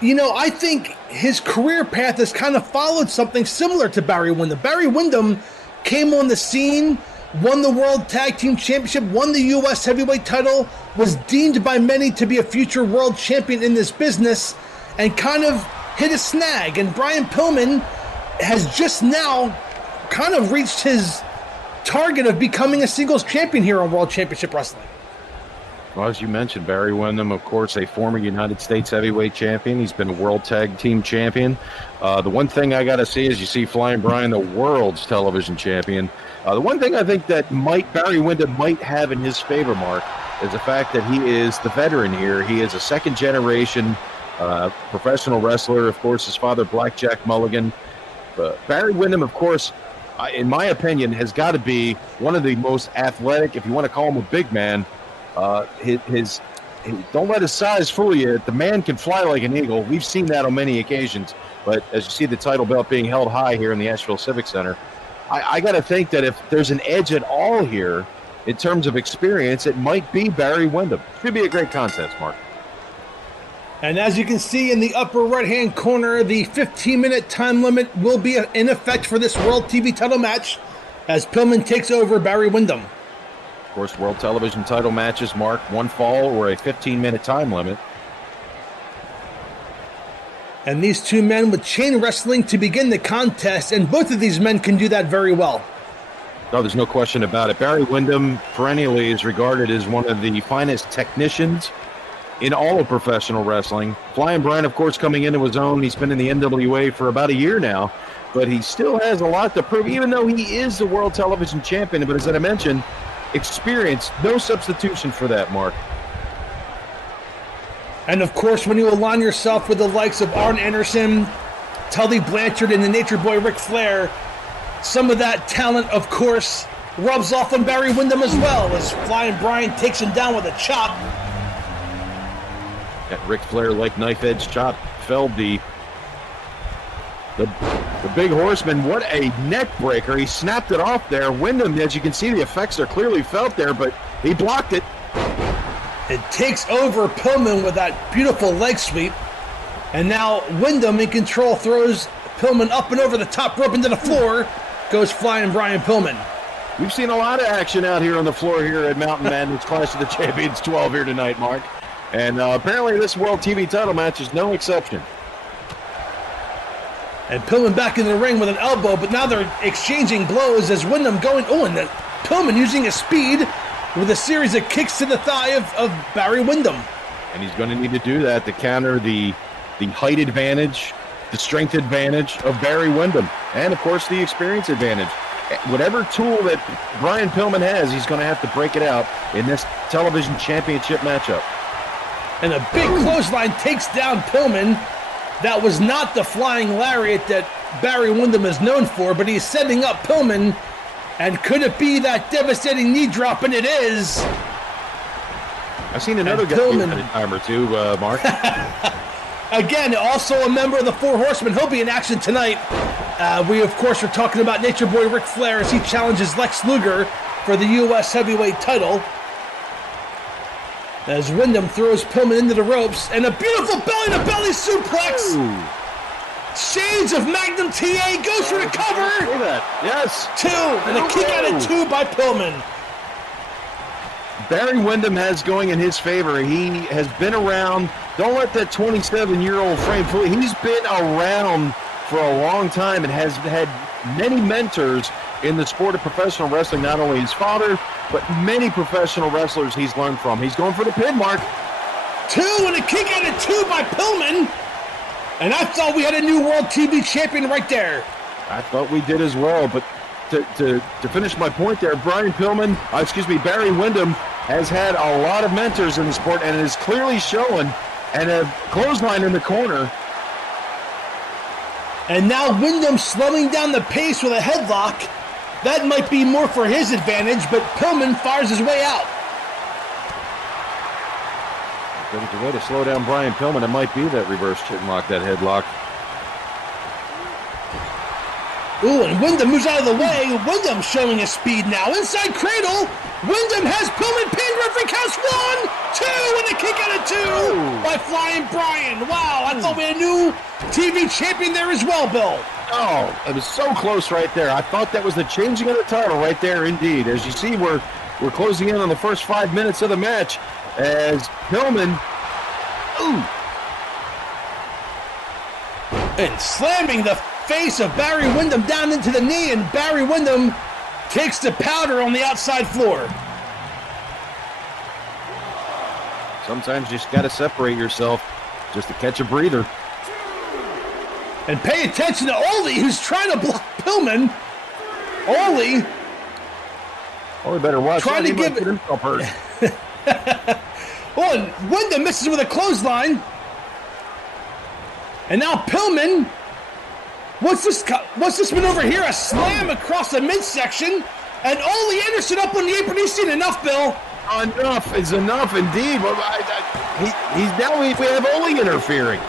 you know, I think his career path has kind of followed something similar to Barry Windham. Barry Windham came on the scene, won the World Tag Team Championship, won the U.S. Heavyweight title, was deemed by many to be a future world champion in this business, and kind of hit a snag. And Brian Pillman has just now kind of reached his target of becoming a singles champion here on World Championship Wrestling. Well, as you mentioned, Barry Windham, of course, a former United States heavyweight champion. He's been a world tag team champion. The one thing I got to see is you see Flyin Brian, the world's television champion. The one thing I think that Barry Windham might have in his favor, Mark, is the fact that he is the veteran here. He is a second-generation professional wrestler. Of course, his father, Blackjack Mulligan. Barry Windham, of course, in my opinion, has got to be one of the most athletic, if you want to call him a big man. Don't let his size fool you. The man can fly like an eagle. We've seen that on many occasions. But as you see the title belt being held high here in the Asheville Civic Center, I got to think that if there's an edge at all here in terms of experience, it might be Barry Windham. Should be a great contest, Mark. And as you can see in the upper right-hand corner, the 15-minute time limit will be in effect for this World TV title match as Pillman takes over Barry Windham. Of course, World Television title matches mark one fall or a 15-minute time limit. And these two men with chain wrestling to begin the contest, and both of these men can do that very well. No, there's no question about it. Barry Windham perennially is regarded as one of the finest technicians in all of professional wrestling. Flyin Brian, of course, coming into his own. He's been in the NWA for about a year now, but he still has a lot to prove, even though he is the World Television Champion. But as I mentioned, experience, no substitution for that, Mark. And of course, when you align yourself with the likes of Arn Anderson, Tully Blanchard, and the Nature Boy Ric Flair, some of that talent, of course, rubs off on Barry Windham as well, as Flyin Brian takes him down with a chop. That Ric Flair like knife edge chop felled the big Horseman. What a neck breaker. He snapped it off there. Windham, as you can see, the effects are clearly felt there, but he blocked it. It takes over Pillman with that beautiful leg sweep. And now Windham in control throws Pillman up and over the top rope into the floor. Goes Flyin Brian Pillman. We've seen a lot of action out here on the floor here at Mountain Madness Clash of the Champions 12 here tonight, Mark. And apparently this World TV title match is no exception. And Pillman back in the ring with an elbow, but now they're exchanging blows as Windham going, and then Pillman using his speed with a series of kicks to the thigh of Barry Windham. And he's going to need to do that to counter the height advantage, the strength advantage of Barry Windham, and of course the experience advantage. Whatever tool that Brian Pillman has, he's going to have to break it out in this television championship matchup. And a big clothesline takes down Pillman. That was not the flying lariat that Barry Windham is known for, but he's setting up Pillman. And could it be that devastating knee drop? And it is. I've seen another guy at a time or two, Mark. Again, also a member of the Four Horsemen. He'll be in action tonight. We, of course, are talking about Nature Boy Ric Flair as he challenges Lex Luger for the U.S. Heavyweight title. As Windham throws Pillman into the ropes, and a beautiful belly-to-belly suplex. Ooh. Shades of Magnum TA goes for the cover. Look at that. Yes. 2, and a kick out of 2 by Pillman. Barry Windham has going in his favor. He has been around. Don't let that 27-year-old frame fool you. He's been around for a long time and has had many mentors in the sport of professional wrestling. Not only his father, but many professional wrestlers he's learned from. He's going for the pin mark. 2, and a kick out of 2 by Pillman. And I thought we had a new World TV Champion right there. I thought we did as well, but to finish my point there, Barry Windham has had a lot of mentors in the sport and is clearly showing, and a clothesline in the corner. And now Windham slowing down the pace with a headlock. That might be more for his advantage, but Pillman fires his way out. If there's a way to slow down Brian Pillman, it might be that reverse chin lock, that headlock. Ooh, and Windham moves out of the way. Windham showing his speed now. Inside cradle. Windham has Pillman pinned. Referee counts 1, 2, and a kick out of 2 by Flyin Brian. Wow, I thought we had a new TV champion there as well, Bill. Oh, it was so close right there. I thought that was the changing of the title right there indeed. As you see, we're closing in on the first 5 minutes of the match as Pillman, and slamming the face of Barry Windham down into the knee, and Barry Windham takes the powder on the outside floor. Sometimes you just got to separate yourself just to catch a breather. And pay attention to Ole, who's trying to block Pillman. Ole better watch trying out. to give himself hurt. Oh, and Windham misses with a clothesline. And now Pillman. What's this maneuver here? A slam across the midsection. And Ole Anderson up on the apron. He's seen enough, Bill. Enough is enough indeed. Well, we have Ole interfering.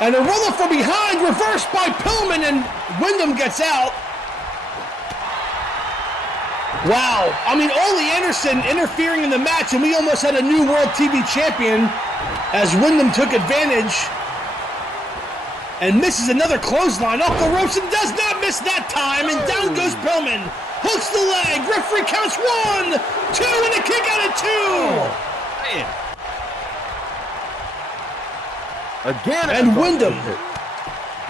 And a roll up from behind, reversed by Pillman, and Windham gets out. Wow. I mean, Ole Anderson interfering in the match, and we almost had a new World TV champion as Windham took advantage and misses another clothesline off the ropes and does not miss that time. And down goes Pillman. Hooks the leg. Referee counts 1, 2, and a kick out of 2. Man. Again, and Windham.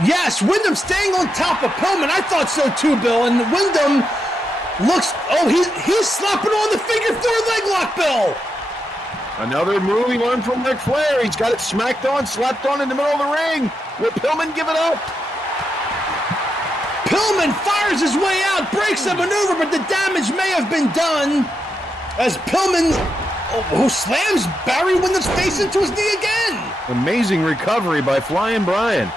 Yes, Windham staying on top of Pillman. I thought so too, Bill. And Windham looks, he's slapping on the figure 4 leg lock, Bill. Another move he learned from Ric Flair. He's got it slapped on in the middle of the ring. Will Pillman give it up? Pillman fires his way out, breaks the maneuver, but the damage may have been done as Pillman, who slams Barry Windham's face into his knee again. Amazing recovery by Flyin Brian.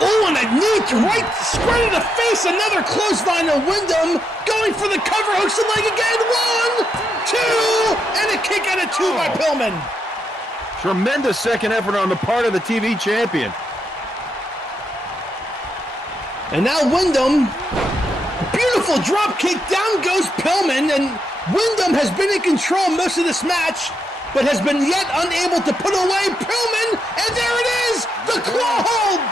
Oh, and a knee right square to the face. Another clothesline to Windham. Going for the cover. Hooks the leg again. 1, 2, and a kick out of 2 by Pillman. Tremendous second effort on the part of the TV champion. And now Windham. Beautiful drop kick. Down goes Pillman. And Windham has been in control most of this match, but has been yet unable to put away Pillman. And there it is. The claw hold.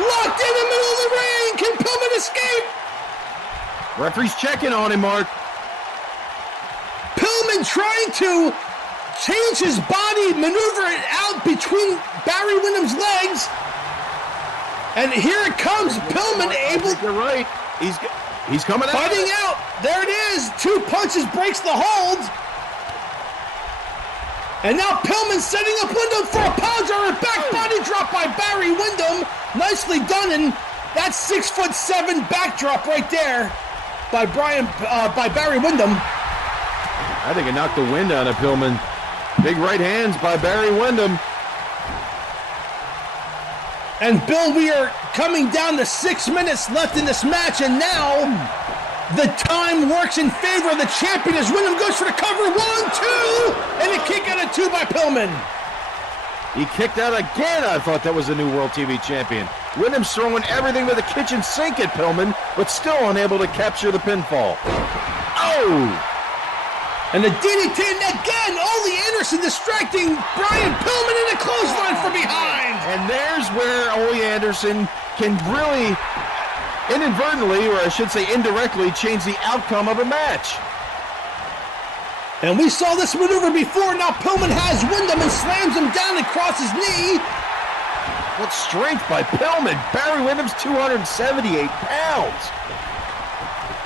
Locked in the middle of the ring. Can Pillman escape? Referee's checking on him, Mark. Pillman trying to change his body, maneuver it out between Barry Windham's legs. And here it comes. Pillman able. You're right. He's coming out. Fighting out. There it is. 2 punches breaks the hold. And now Pillman setting up Windham for a power back body drop by Barry Windham. Nicely done, and that's 6'7" backdrop right there by Barry Windham. I think it knocked the wind out of Pillman. Big right hands by Barry Windham. And Bill, we are coming down to 6 minutes left in this match, and now the time works in favor of the champion as Windham goes for the cover. 1, 2, and a kick out of 2 by Pillman. He kicked out again. I thought that was the new World TV champion. Windham's throwing everything to the kitchen sink at Pillman, but still unable to capture the pinfall. Oh! And the DDT, and again, Ole Anderson distracting Brian Pillman in a clothesline from behind. And there's where Ole Anderson can really inadvertently, or I should say indirectly, change the outcome of a match. And we saw this maneuver before. Now Pillman has Windham and slams him down across his knee. What strength by Pillman. Barry Windham's 278 pounds.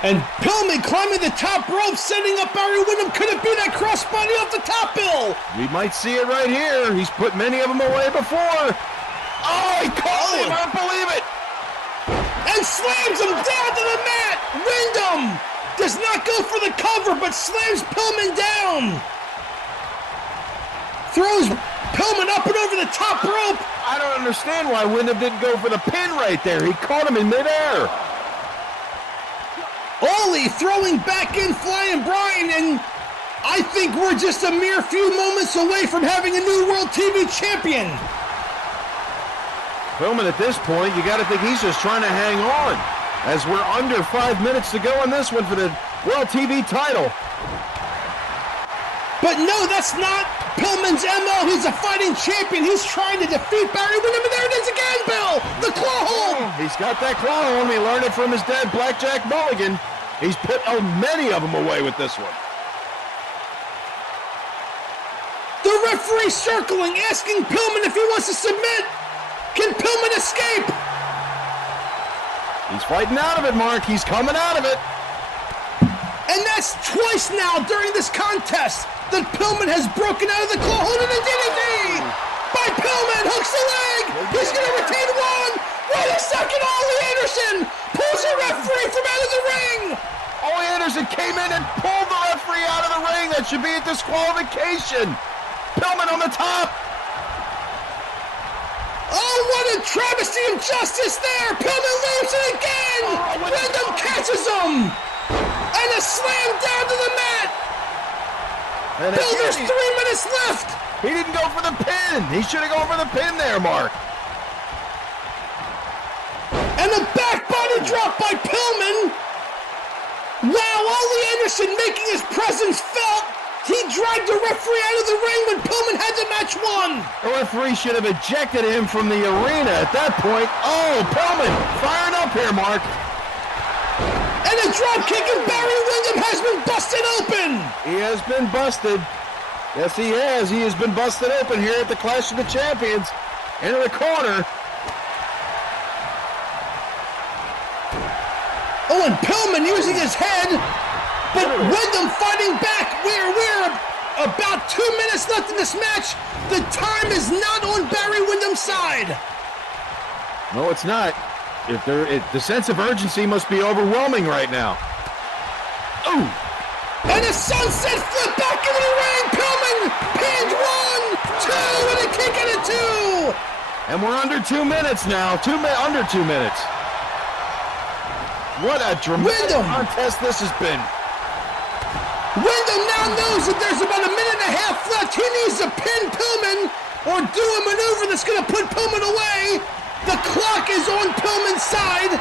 And Pillman climbing the top rope, setting up Barry Windham. Could it be that crossbody off the top, Bill? We might see it right here. He's put many of them away before. Oh, he caught him. I don't believe it. And slams him down to the mat. Windham does not go for the cover, but slams Pillman down. Throws Pillman up and over the top rope. I don't understand why Windham didn't go for the pin right there. He caught him in midair. Ole throwing back in Flyin Brian, and I think we're just a mere few moments away from having a new World TV champion. Pillman at this point, you got to think he's just trying to hang on as we're under 5 minutes to go in this one for the World TV title. But no, that's not Pillman's MO. He's a fighting champion. He's trying to defeat Barry Windham, and there it is again, Bill! The claw hold! He's got that claw hold. He learned it from his dad, Blackjack Mulligan. He's put many of them away with this one. The referee circling, asking Pillman if he wants to submit. Can Pillman escape? He's fighting out of it, Mark. He's coming out of it. And that's twice now during this contest that Pillman has broken out of the claw hold, and a DDT by Pillman. Hooks the leg. He's going to retain one. Wait a second. Ole Anderson pulls the referee from out of the ring. Ole Anderson came in and pulled the referee out of the ring. That should be a disqualification. Pillman on the top. Oh, what a travesty of justice there. Pillman leaves it again. Windham catches him. And a slam down to the mat. And Bill, there's 3 minutes left. He didn't go for the pin. He should have gone for the pin there, Mark. And a back body drop by Pillman. Wow, Ole Anderson making his presence felt. He dragged the referee out of the ring when Pillman had the match won. The referee should have ejected him from the arena at that point. Oh, Pillman firing up here, Mark. And a drop kick, and Barry Windham has been busted open. He has been busted. Yes, he has. He has been busted open here at the Clash of the Champions. Into the corner. Oh, and Pillman using his head, but Windham fighting back. We're about 2 minutes left in this match. The time is not on Barry Windham's side. No, it's not. The sense of urgency must be overwhelming right now. Ooh. And a sunset flip back into the ring. Pillman pinned 1, 2, and a kick out of 2. And we're under 2 minutes now. Under 2 minutes. What a dramatic contest this has been. Windham now knows that there's about 1.5 minutes left. He needs to pin Pillman or do a maneuver that's going to put Pillman away. The clock is on Pillman's side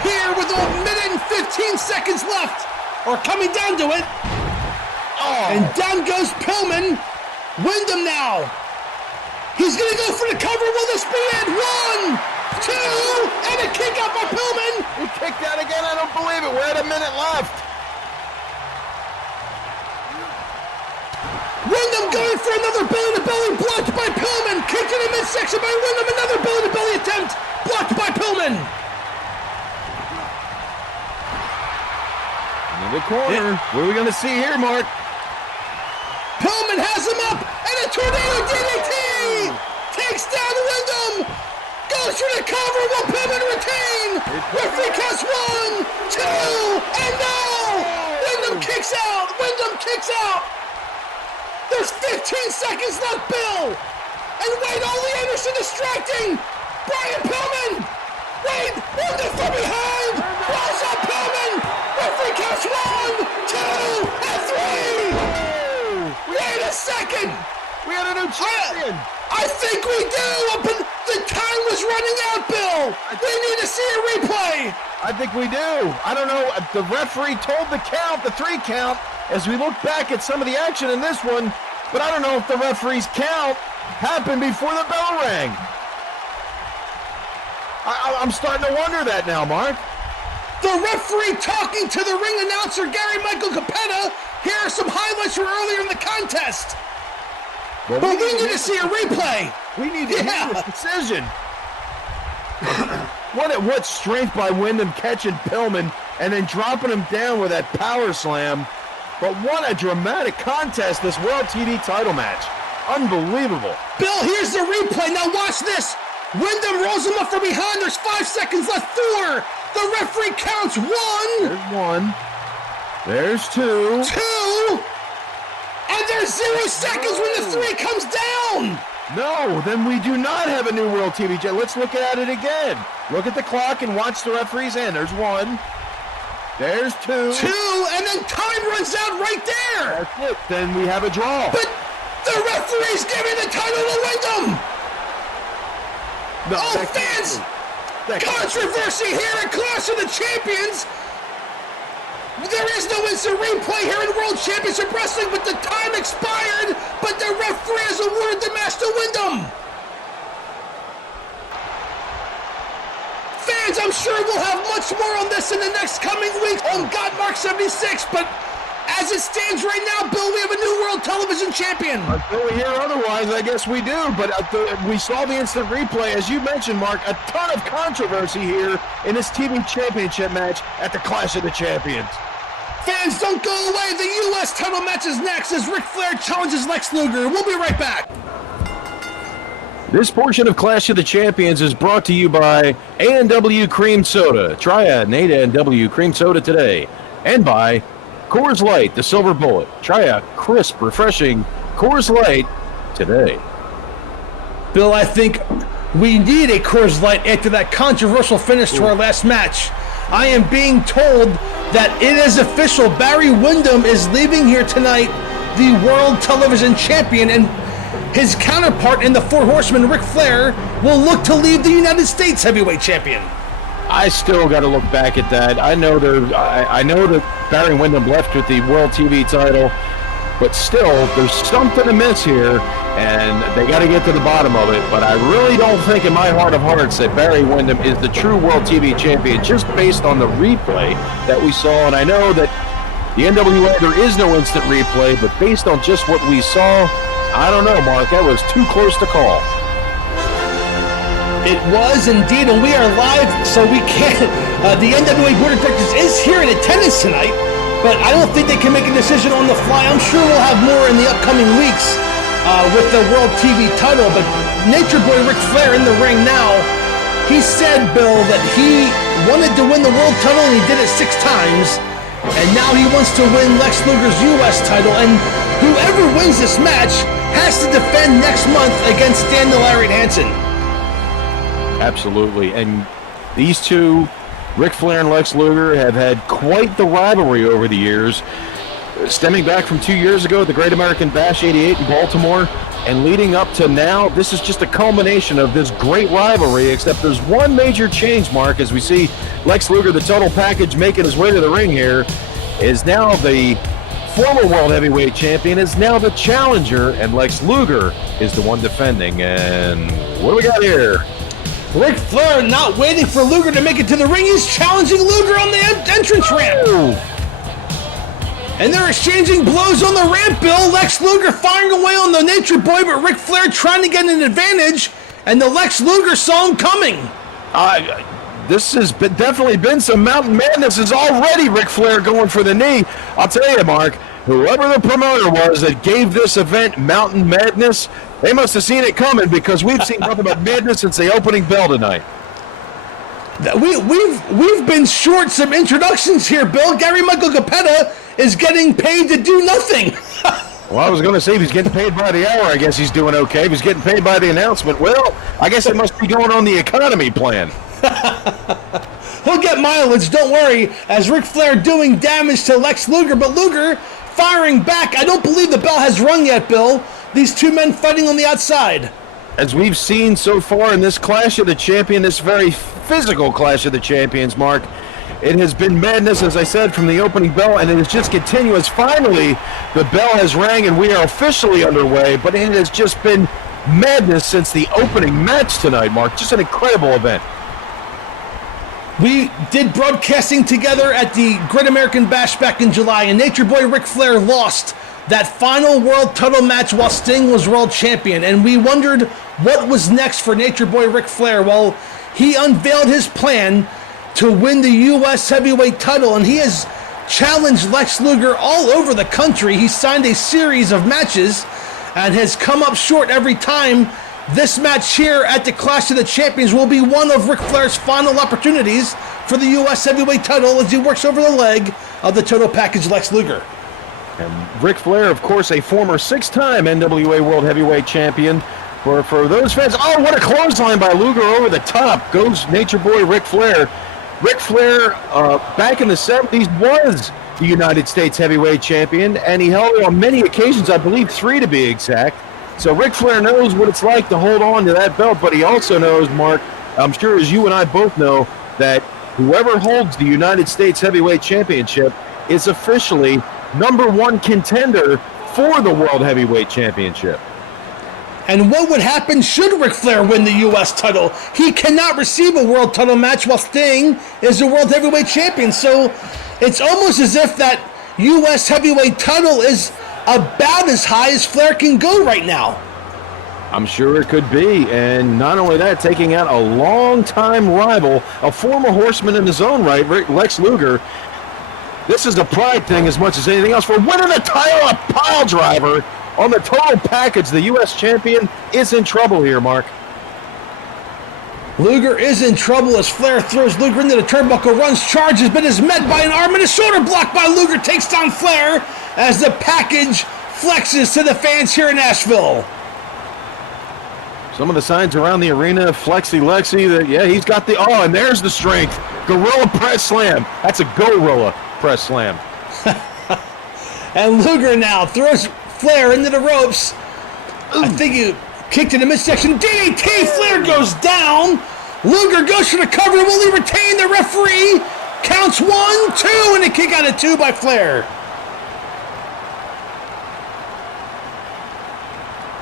here with 1 minute and 15 seconds left, or coming down to it. Oh. And down goes Pillman. Windham now. He's going to go for the cover. Will this be it? 1, 2, and a kick out by Pillman. He kicked out again. I don't believe it. We're at 1 minute left. Windham going for another belly-to-belly, blocked by Pillman. Kicked in the midsection by Windham. Another belly-to-belly attempt, blocked by Pillman. In the corner. What are we going to see here, Mark? Pillman has him up, and a tornado DDT. Takes down Windham. Goes for the cover. Will Pillman retain? Referee counts 1, 2, and no! Windham kicks out. Windham kicks out. There's 15 seconds left, Bill! And wait, Ole Anderson distracting! Brian Pillman! Wait, Windham from behind! Rolls up Pillman! Referee counts 1, 2, and 3! Wait a second! We had a new champion! I think we do, but the time was running out, Bill! We need to see a replay! I think we do. I don't know. The referee told the count, the 3 count, as we look back at some of the action in this one, but I don't know if the referee's count happened before the bell rang. I'm starting to wonder that now, Mark. The referee talking to the ring announcer, Gary Michael Capetta. Here are some highlights from earlier in the contest. Well, but we need to see a replay. We need to hear this decision. What strength by Windham catching Pillman and then dropping him down with that power slam. But what a dramatic contest, this World TV title match. Unbelievable. Bill, here's the replay. Now watch this. Windham rolls him up from behind. There's 5 seconds left. 4. The referee counts 1. There's 1. There's 2. 2. And there's 0 seconds when the 3 comes down. No, then we do not have a new World TV jet. Let's look at it again. Look at the clock and watch the referee's hand. There's 1. There's 2. 2, and then time runs out right there. That's it. Then we have a draw. But the referee's giving the title to Windham. No, fans! Controversy here at Clash of the Champions. There is no instant replay here in World Championship Wrestling, but the time expired, but the referee has awarded the match to Windham. Fans, I'm sure we'll have much more on this in the next coming weeks on Gotmark76, but as it stands right now, Bill, we have a new World Television Champion. Until we hear otherwise, I guess we do, but we saw the instant replay. As you mentioned, Mark, a ton of controversy here in this TV Championship match at the Clash of the Champions. Fans, don't go away. The U.S. title match is next as Ric Flair challenges Lex Luger. We'll be right back. This portion of Clash of the Champions is brought to you by A&W Cream Soda. Try an A&W Cream Soda today. And by Coors Light, the Silver Bullet. Try a crisp, refreshing Coors Light today. Bill, I think we need a Coors Light after that controversial finish to our last match. I am being told that it is official. Barry Windham is leaving here tonight, the World Television Champion, and his counterpart in the Four Horsemen, Ric Flair, will look to leave the United States Heavyweight Champion. I still got to look back at that. I know that Barry Windham left with the World TV title, but still, there's something amiss here, and they got to get to the bottom of it. But I really don't think in my heart of hearts that Barry Windham is the true World TV champion, just based on the replay that we saw. And I know that the NWA, there is no instant replay, but based on just what we saw, I don't know, Mark. That was too close to call. It was indeed, and we are live, so we can't. The NWA Board of Directors is here in attendance tonight, but I don't think they can make a decision on the fly. I'm sure we'll have more in the upcoming weeks with the World TV title, but Nature Boy Ric Flair in the ring now. He said, Bill, that he wanted to win the World title, and he did it 6 times, and now he wants to win Lex Luger's U.S. title, and whoever wins this match has to defend next month against Daniel Lariat Hansen. Absolutely, and these two, Ric Flair and Lex Luger, have had quite the rivalry over the years, stemming back from 2 years ago at the Great American Bash 88 in Baltimore, and leading up to now. This is just a culmination of this great rivalry, except there's one major change, Mark, as we see Lex Luger, the total package, making his way to the ring here, is now the former World Heavyweight Champion, is now the challenger, and Lex Luger is the one defending. And what do we got here? Ric Flair not waiting for Luger to make it to the ring. He's challenging Luger on the entrance ramp. Ooh. And they're exchanging blows on the ramp, Bill. Lex Luger firing away on the Nature Boy, but Ric Flair trying to get an advantage, and the Lex Luger saw him coming. This has definitely been some Mountain Madness. Is already Ric Flair going for the knee. I'll tell you, Mark, whoever the promoter was that gave this event Mountain Madness, they must have seen it coming, because we've seen nothing but madness since the opening bell tonight. We've been short some introductions here, Bill. Gary Michael Capetta is getting paid to do nothing. Well, I was going to say, if he's getting paid by the hour, I guess he's doing okay. If he's getting paid by the announcement, well, I guess it must be going on the economy plan. He'll get mileage, don't worry, as Ric Flair doing damage to Lex Luger, but Luger firing back. I don't believe the bell has rung yet, Bill. These two men fighting on the outside. As we've seen so far in this Clash of the Champion, this very physical Clash of the Champions, Mark, It has been madness, as I said, from the opening bell, and it is just continuous. Finally, the bell has rang, and we are officially underway, but it has just been madness since the opening match tonight, Mark. Just an incredible event. We did broadcasting together at the Great American Bash back in July, and Nature Boy Ric Flair lost that final world title match while Sting was world champion, and we wondered what was next for Nature Boy Ric Flair. Well, he unveiled his plan to win the U.S. heavyweight title, and he has challenged Lex Luger all over the country. He signed a series of matches and has come up short every time. This match here at the Clash of the Champions will be one of Ric Flair's final opportunities for the U.S. heavyweight title as he works over the leg of the total package Lex Luger. And Ric Flair, of course, a former 6-time NWA World Heavyweight Champion. For those fans, oh, what a clothesline by Luger over the top. Goes Nature Boy Ric Flair. Ric Flair, back in the 70s, was the United States Heavyweight Champion, and he held it on many occasions, I believe 3 to be exact. So Ric Flair knows what it's like to hold on to that belt, but he also knows, Mark, I'm sure as you and I both know, that whoever holds the United States Heavyweight Championship is officially #1 contender for the World Heavyweight Championship. And what would happen should Ric Flair win the U.S. title? He cannot receive a world title match while Sting is the World Heavyweight Champion. So it's almost as if that U.S. Heavyweight title is about as high as Flair can go right now. I'm sure it could be. And not only that, taking out a long-time rival, a former Horseman in his own right, Lex Luger. This is a pride thing as much as anything else. For winning the title, a pile driver on the total package. The U.S. champion is in trouble here, Mark. Luger is in trouble as Flair throws Luger into the turnbuckle, runs, charges, but is met by an arm and a shoulder block by Luger. Takes down Flair as the package flexes to the fans here in Nashville. Some of the signs around the arena, Flexi Lexi, that yeah, he's got the, oh, and there's the strength. Gorilla press slam. That's a gorilla press slam. And Luger now throws Flair into the ropes. I think he kicked in the midsection. DDT, Flair goes down. Luger goes for the cover. Will he retain? The referee counts 1, 2, and a kick out of 2 by Flair.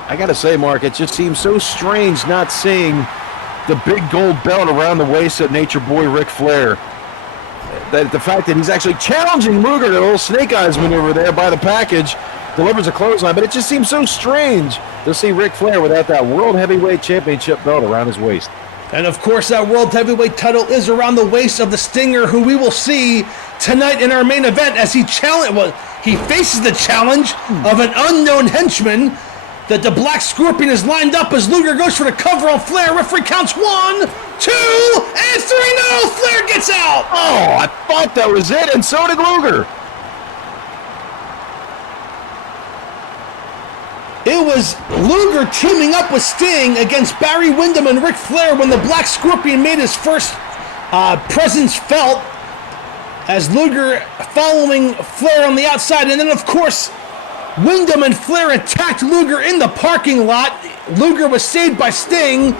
I gotta say, Mark, it just seems so strange not seeing the big gold belt around the waist of Nature Boy Ric Flair. That the fact that he's actually challenging Luger to a little snake eyes maneuver there by the package, delivers a clothesline, but it just seems so strange to see Ric Flair without that World Heavyweight Championship belt around his waist. And of course, that World Heavyweight title is around the waist of the Stinger, who we will see tonight in our main event as he faces the challenge of an unknown henchman. That the Black Scorpion is lined up as Luger goes for the cover on Flair. Referee counts 1, 2, and 3. No, Flair gets out. Oh, I thought that was it, and so did Luger. It was Luger teaming up with Sting against Barry Windham and Ric Flair when the Black Scorpion made his first presence felt, as Luger following Flair on the outside. And then, of course, Windham and Flair attacked Luger in the parking lot. Luger was saved by Sting.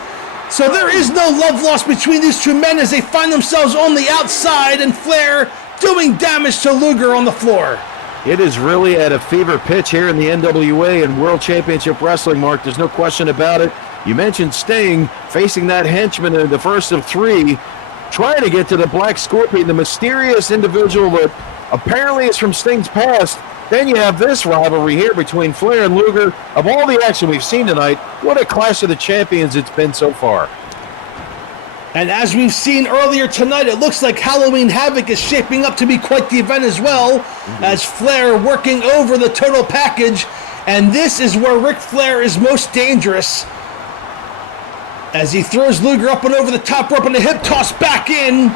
So there is no love lost between these two men as they find themselves on the outside, and Flair doing damage to Luger on the floor. It is really at a fever pitch here in the NWA and World Championship Wrestling, Mark. There's no question about it. You mentioned Sting facing that henchman in the first of 3, trying to get to the Black Scorpion, the mysterious individual that apparently is from Sting's past. Then you have this rivalry here between Flair and Luger. Of all the action we've seen tonight, what a Clash of the Champions it's been so far. And as we've seen earlier tonight, it looks like Halloween Havoc is shaping up to be quite the event as well, as Flair working over the total package. And this is where Ric Flair is most dangerous, as he throws Luger up and over the top rope and a hip toss back in.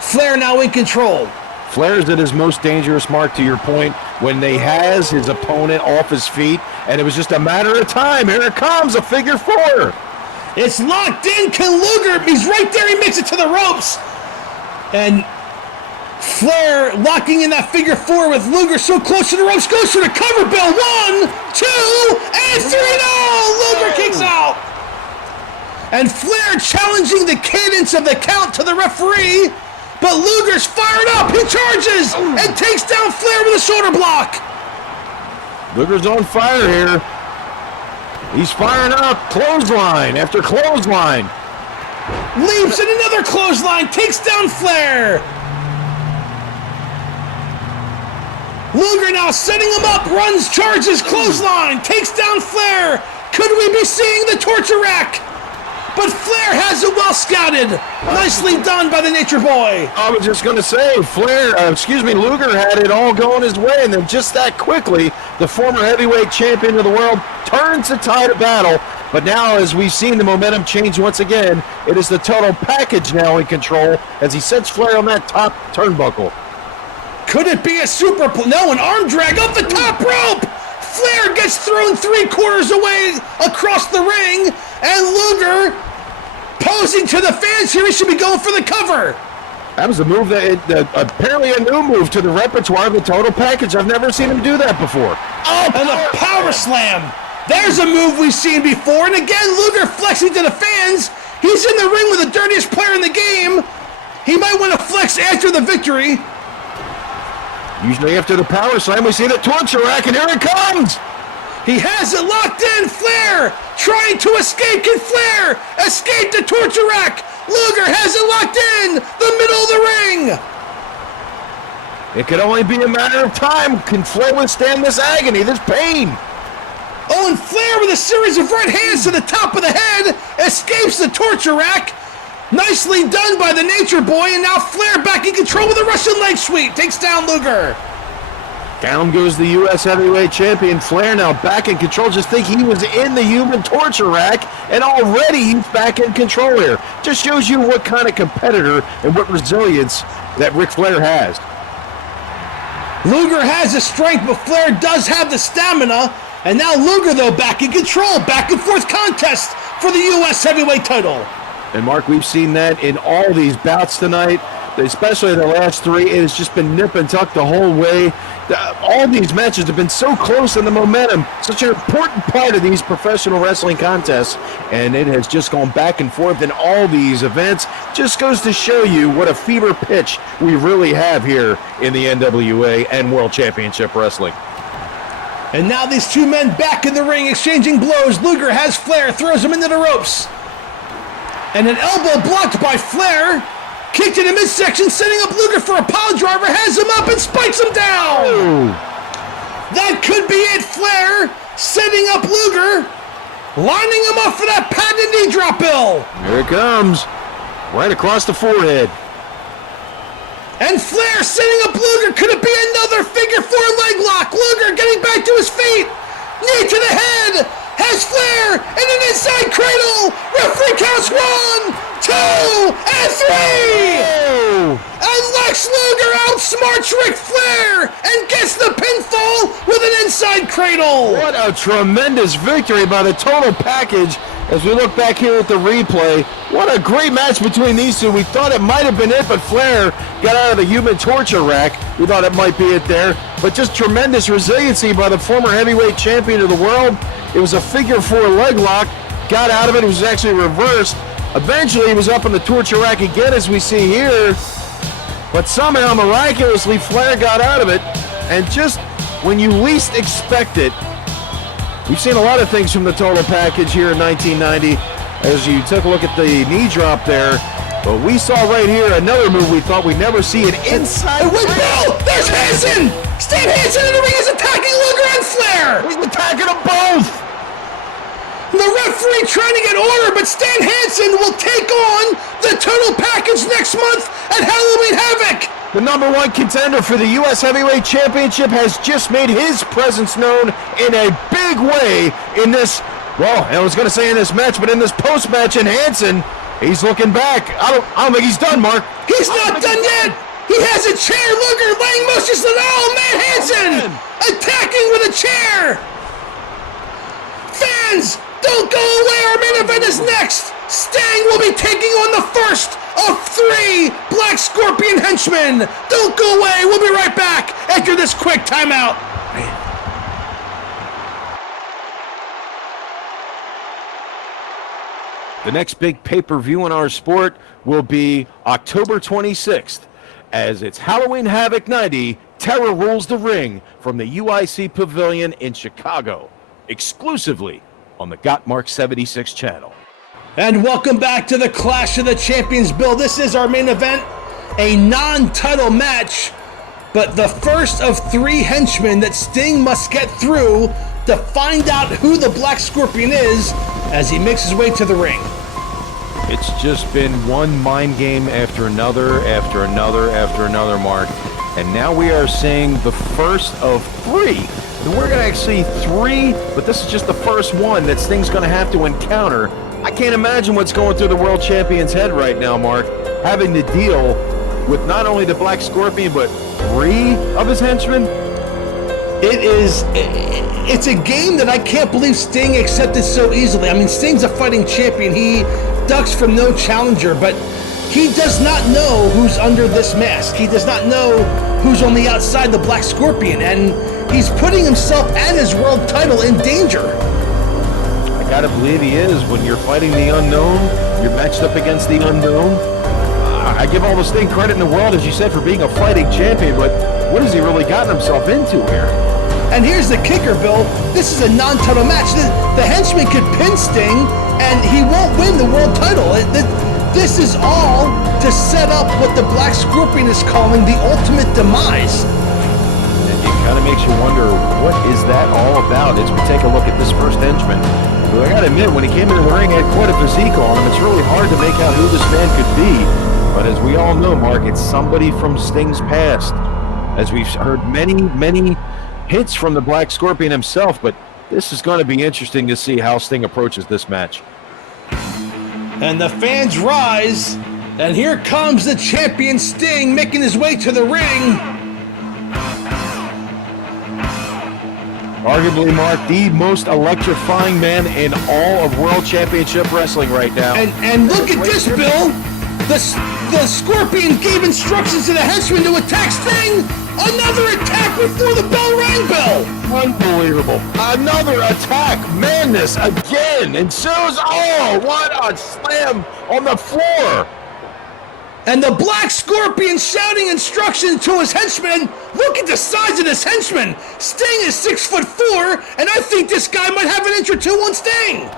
Flair now in control. Flair's at his most dangerous, Mark, to your point, when they has his opponent off his feet, and it was just a matter of time. Here it comes, a figure 4. It's locked in. Can Luger? He's right there. He makes it to the ropes. And Flair locking in that figure 4 with Luger so close to the ropes. Goes for the cover bell. 1, 2, and 3. No! Luger kicks out. And Flair challenging the cadence of the count to the referee. But Luger's fired up. He charges and takes down Flair with a shoulder block. Luger's on fire here. He's firing up. Clothesline after clothesline. Leaps in another clothesline. Takes down Flair. Luger now setting him up. Runs, charges, clothesline. Takes down Flair. Could we be seeing the torture rack? But Flair has it well scouted. Nicely done by the Nature Boy. I was just going to say, Luger had it all going his way, and then just that quickly, the former heavyweight champion of the world turns the tide of battle. But now, as we've seen the momentum change once again, it is the total package now in control as he sets Flair on that top turnbuckle. Could it be a an arm drag up the top rope? Flair gets thrown 3/4 away across the ring, and Luger posing to the fans here. He should be going for the cover. That was a move apparently a new move to the repertoire of the total package. I've never seen him do that before. Oh, and a power slam. There's a move we've seen before, and again, Luger flexing to the fans. He's in the ring with the dirtiest player in the game. He might want to flex after the victory. Usually after the power slam, we see the torture rack, and here it comes. He has it locked in. Flair trying to escape. Can Flair escape the torture rack? Luger has it locked in the middle of the ring. It could only be a matter of time. Can Flair withstand this agony, this pain? Oh, and Flair with a series of right hands to the top of the head escapes the torture rack. Nicely done by the Nature Boy, and now Flair back in control with a Russian leg sweep. Takes down Luger. Down goes the U.S. heavyweight champion. Flair now back in control. Just think he was in the human torture rack, and already he's back in control here. Just shows you what kind of competitor and what resilience that Ric Flair has. Luger has the strength, but Flair does have the stamina. And now Luger, though, back in control. Back and forth contest for the U.S. heavyweight title. And Mark, we've seen that in all these bouts tonight, especially the last three. It has just been nip and tuck the whole way. All these matches have been so close in the momentum, such an important part of these professional wrestling contests, and it has just gone back and forth in all these events. Just goes to show you what a fever pitch we really have here in the NWA and World Championship Wrestling. And now these two men back in the ring exchanging blows. Luger has Flair, throws him into the ropes. And an elbow blocked by Flair. Kicked in the midsection, setting up Luger for a pile driver, has him up and spikes him down. Oh. That could be it. Flair setting up Luger, lining him up for that patented knee drop, Bill. Here it comes, right across the forehead. And Flair setting up Luger. Could it be another figure four leg lock? Luger getting back to his feet. Knee to the head. Has Flair in an inside cradle. Referee counts 1, 2, and 3. Oh. And Lex Luger outsmarts Ric Flair and gets the pinfall with an inside cradle. What a tremendous victory by the total package. As we look back here at the replay, what a great match between these two. We thought it might have been it, but Flair got out of the human torture rack. We thought it might be it there. But just tremendous resiliency by the former heavyweight champion of the world. It was a figure four leg lock. Got out of it. It was actually reversed. Eventually, he was up on the torture rack again, as we see here. But somehow, miraculously, Flair got out of it. And just when you least expect it, we've seen a lot of things from the total package here in 1990 as you took a look at the knee drop there. But we saw right here another move we thought we'd never see, an inside. Wait, Bill! There's Hansen! Stan Hansen in the ring is attacking Luger and Flair! He's attacking them both! The referee trying to get order, but Stan Hansen will take on the total package next month at Halloween Havoc! The #1 contender for the U.S. Heavyweight Championship has just made his presence known in a big way in this, well, I was going to say in this match, but in this post-match in Hansen. He's looking back. I don't think he's done, Mark. He's not done yet! He has a chair! Luger laying motions to Matt Hansen! Attacking with a chair! Fans, don't go away! Our main event is next! Stang will be taking on the first of 3 Black Scorpion henchmen! Don't go away! We'll be right back after this quick timeout! The next big pay-per-view in our sport will be October 26th, as it's Halloween Havoc 90, Terror Rules the Ring from the UIC Pavilion in Chicago, exclusively on the Gotmark76 channel. And welcome back to the Clash of the Champions, Bill. This is our main event, a non-title match, but the first of 3 henchmen that Sting must get through to find out who the Black Scorpion is as he makes his way to the ring. It's just been one mind game after another, after another, after another, Mark. And now we are seeing the first of 3. And we're going to actually 3, but this is just the first one that Sting's going to have to encounter. I can't imagine what's going through the world champion's head right now, Mark, having to deal with not only the Black Scorpion, but 3 of his henchmen. It's a game that I can't believe Sting accepted so easily. I mean, Sting's a fighting champion. He ducks from no challenger, but he does not know who's under this mask. He does not know who's on the outside the Black Scorpion, and he's putting himself and his world title in danger. I gotta believe he is. When you're fighting the unknown, you're matched up against the unknown. I give all the Sting credit in the world, as you said, for being a fighting champion, but what has he really gotten himself into here? And here's the kicker, Bill. This is a non-title match. The henchman could pin Sting, and he won't win the world title. This is all to set up what the Black Scorpion is calling the ultimate demise. And it kind of makes you wonder, what is that all about? As we take a look at this first henchman, well, I gotta admit, when he came into the ring, he had quite a physique on him. It's really hard to make out who this man could be. But as we all know, Mark, it's somebody from Sting's past. As we've heard many hints from the Black Scorpion himself, but this is going to be interesting to see how Sting approaches this match. And the fans rise, and here comes the champion Sting making his way to the ring. Arguably, Mark, the most electrifying man in all of World Championship Wrestling right now. And look at this, Bill. The Scorpion gave instructions to the henchman to attack Sting. Another attack before the bell rang, Bill. Unbelievable. Another attack. Madness again ensues. Oh, what a slam on the floor. And the Black Scorpion shouting instructions to his henchman. Look at the size of this henchman. Sting is 6'4", and I think this guy might have an inch or two on Sting.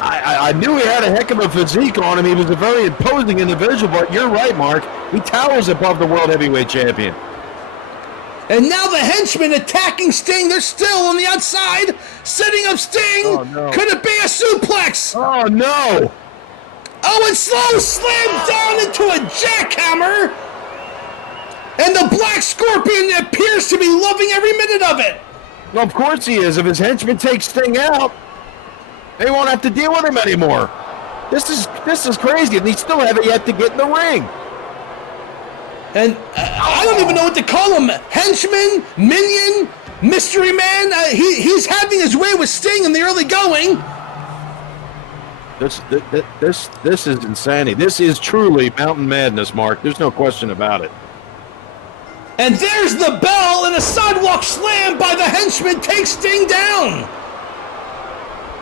I knew he had a heck of a physique on him. He was a very imposing individual, but you're right, Mark. He towers above the World Heavyweight Champion. And now the henchmen attacking Sting. They're still on the outside, setting up Sting. Oh, no. Could it be a suplex? Oh, no. Oh, and slow slam down into a jackhammer. And the Black Scorpion appears to be loving every minute of it. Well, of course he is. If his henchmen take Sting out, they won't have to deal with him anymore. This is crazy, and they still haven't yet to get in the ring. And I don't even know what to call him. Henchman, minion, mystery man. He's having his way with Sting in the early going. This is insanity. This is truly mountain madness, Mark. There's no question about it. And there's the bell, and a sidewalk slam by the henchman takes Sting down.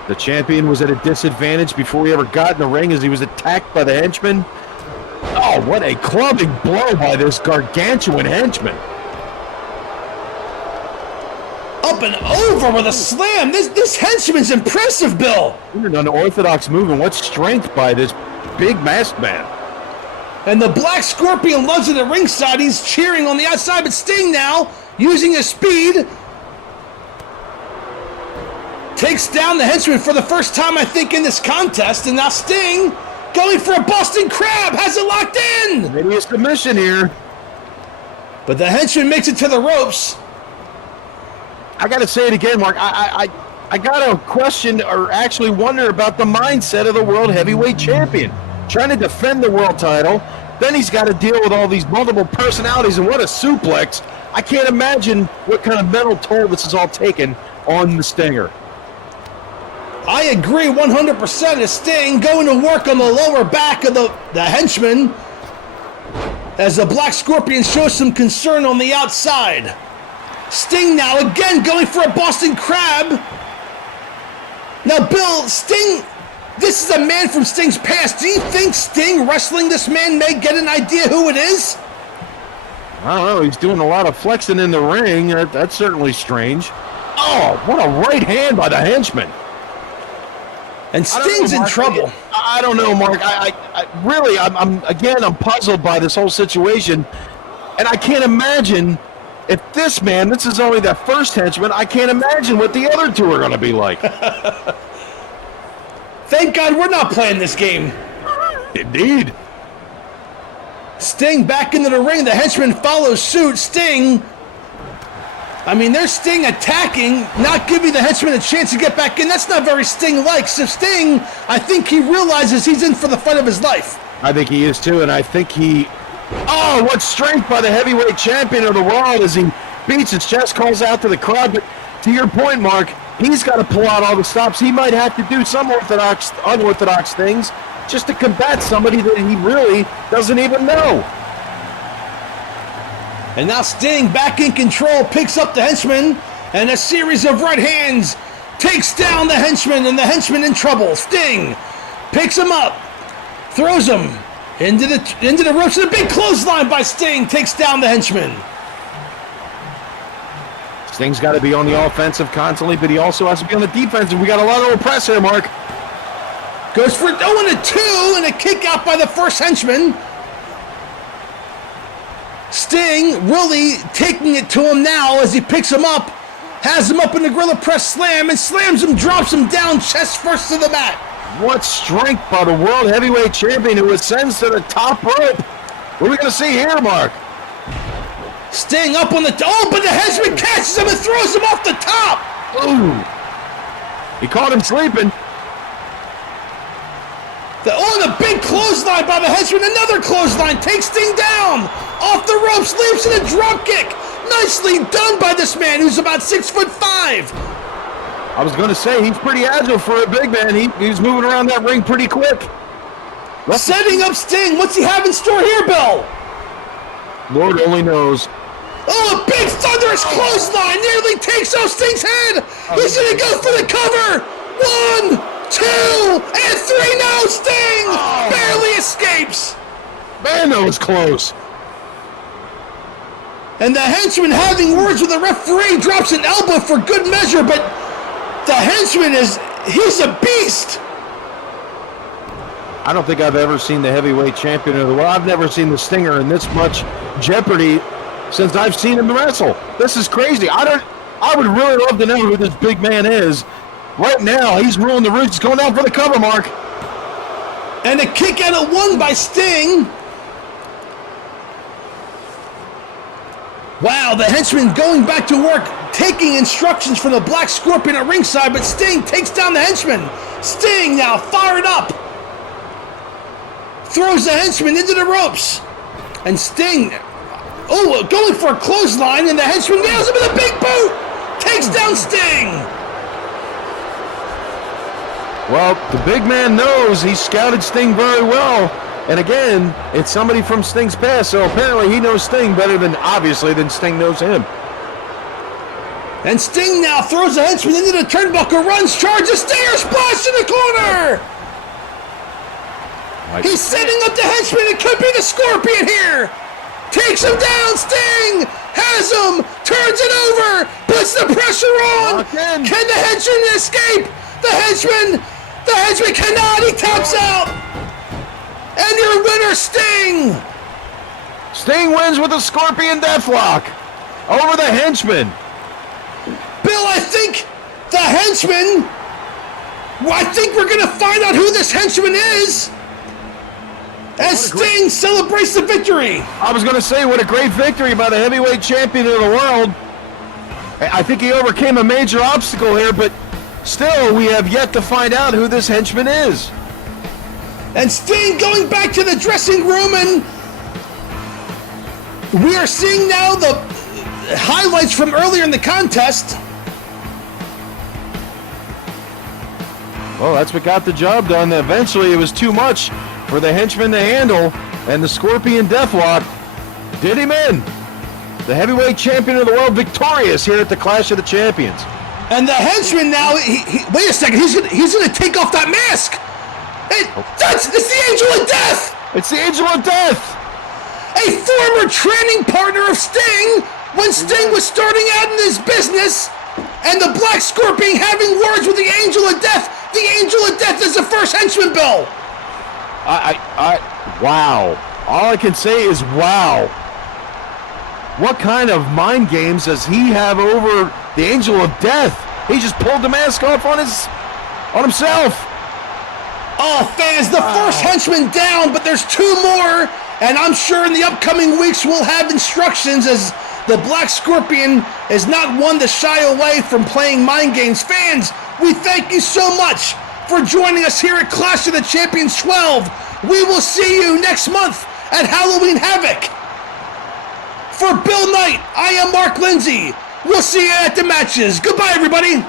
The champion was at a disadvantage before he ever got in the ring as he was attacked by the henchman. Oh, what a clubbing blow by this gargantuan henchman. Up and over with a slam. This henchman's impressive, Bill. An unorthodox move, and what strength by this big masked man. And the Black Scorpion loves it at ringside. He's cheering on the outside, but Sting now, using his speed, takes down the henchman for the first time, I think, in this contest. And now Sting, going for a Boston Crab, has it locked in. Maybe a submission here. But the henchman makes it to the ropes. I got to say it again, Mark. I got to question or actually wonder about the mindset of the World Heavyweight Champion. Trying to defend the world title. Then he's got to deal with all these multiple personalities, and what a suplex. I can't imagine what kind of mental toll this is all taken on the Stinger. I agree 100%. As Sting going to work on the lower back of the henchman as the Black Scorpion shows some concern on the outside. Sting now again going for a Boston Crab. Now, Bill, Sting This is a man from Sting's past. Do you think Sting wrestling this man may get an idea who it is? I don't know. He's doing a lot of flexing in the ring. That's certainly strange. Oh, what a right hand by the henchman. And Sting's in trouble. I don't know, Mark. I really, I'm puzzled by this whole situation. And I can't imagine if this is only the first henchman, I can't imagine what the other two are going to be like. Thank God we're not playing this game. Indeed. Sting back into the ring. The henchman follows suit. There's Sting attacking, not giving the henchman a chance to get back in. That's not very Sting-like. So Sting, I think he realizes he's in for the fight of his life. I think he is too, and I think he... Oh, what strength by the heavyweight champion of the world as he beats his chest, calls out to the crowd. But to your point, Mark, he's got to pull out all the stops. He might have to do some unorthodox things just to combat somebody that he really doesn't even know. And now Sting, back in control, picks up the henchman, and a series of right hands takes down the henchman, and the henchman in trouble. Sting picks him up, throws him into the ropes, and a big clothesline by Sting takes down the henchman. Sting's got to be on the offensive constantly, but he also has to be on the defensive. We got a lot of press here, Mark. Goes for 0-2 and a kick out by the first henchman. Sting really taking it to him now as he picks him up, has him up in the gorilla press slam, and slams him, drops him down chest first to the mat. What strength by the world heavyweight champion who ascends to the top rope. What are we going to see here, Mark? Sting up on the top, but the henchman catches him and throws him off the top. Ooh. He caught him sleeping. The big clothesline by the henchman, another clothesline, takes Sting down. Off the ropes, leaps in a drop kick. Nicely done by this man who's about 6'5". I was going to say, he's pretty agile for a big man. He's moving around that ring pretty quick. Setting up Sting. What's he have in store here, Bill? Lord only knows. Oh, a big thunderous clothesline nearly takes off Sting's head. He's going to go for the cover. 1, 2, and 3. No, Sting barely escapes. Man, that was close. And the henchman, having words with the referee, drops an elbow for good measure, but the henchman he's a beast. I don't think I've ever seen the heavyweight champion of the world. I've never seen the Stinger in this much jeopardy since I've seen him wrestle. This is crazy. I would really love to know who this big man is. Right now, he's ruling the roost. He's going down for the cover, Mark. And a kick out of 1 by Sting. Wow, the henchman going back to work, taking instructions from the Black Scorpion at ringside, but Sting takes down the henchman. Sting now fired up. Throws the henchman into the ropes. And Sting, going for a clothesline, and the henchman nails him with a big boot. Takes down Sting. Well, the big man knows he scouted Sting very well. And again, it's somebody from Sting's past, so apparently he knows Sting better than Sting knows him. And Sting now throws the henchman into the turnbuckle, runs, charges, Stinger splash in the corner! He's setting up the henchman, it could be the Scorpion here! Takes him down, Sting! Has him! Turns it over! Puts the pressure on! Can the henchman escape? The henchman cannot, he taps out! And your winner, Sting! Sting wins with a Scorpion Deathlock over the henchman. Bill, I think the henchman... I think we're going to find out who this henchman is as Sting celebrates the victory. I was going to say, what a great victory by the heavyweight champion of the world. I think he overcame a major obstacle here, but still, we have yet to find out who this henchman is. And Sting going back to the dressing room, and we are seeing now the highlights from earlier in the contest. Well, that's what got the job done. Eventually, it was too much for the henchman to handle, and the Scorpion Deathlock did him in. The heavyweight champion of the world victorious here at the Clash of the Champions. And the henchman now, wait a second, he's gonna take off that mask. It's the Angel of Death! It's the Angel of Death! A former training partner of Sting when Sting was starting out in his business, and the Black Scorpion having words with the Angel of Death. The Angel of Death is the first henchman, Bill. Wow. All I can say is wow. What kind of mind games does he have over the Angel of Death? He just pulled the mask off on himself. Oh, fans, the first henchman down, but there's two more, and I'm sure in the upcoming weeks we'll have instructions, as the Black Scorpion is not one to shy away from playing mind games. Fans, we thank you so much for joining us here at Clash of the Champions 12. We will see you next month at Halloween Havoc. For Bill Knight, I am Mark Lindsay. We'll see you at the matches. Goodbye, everybody.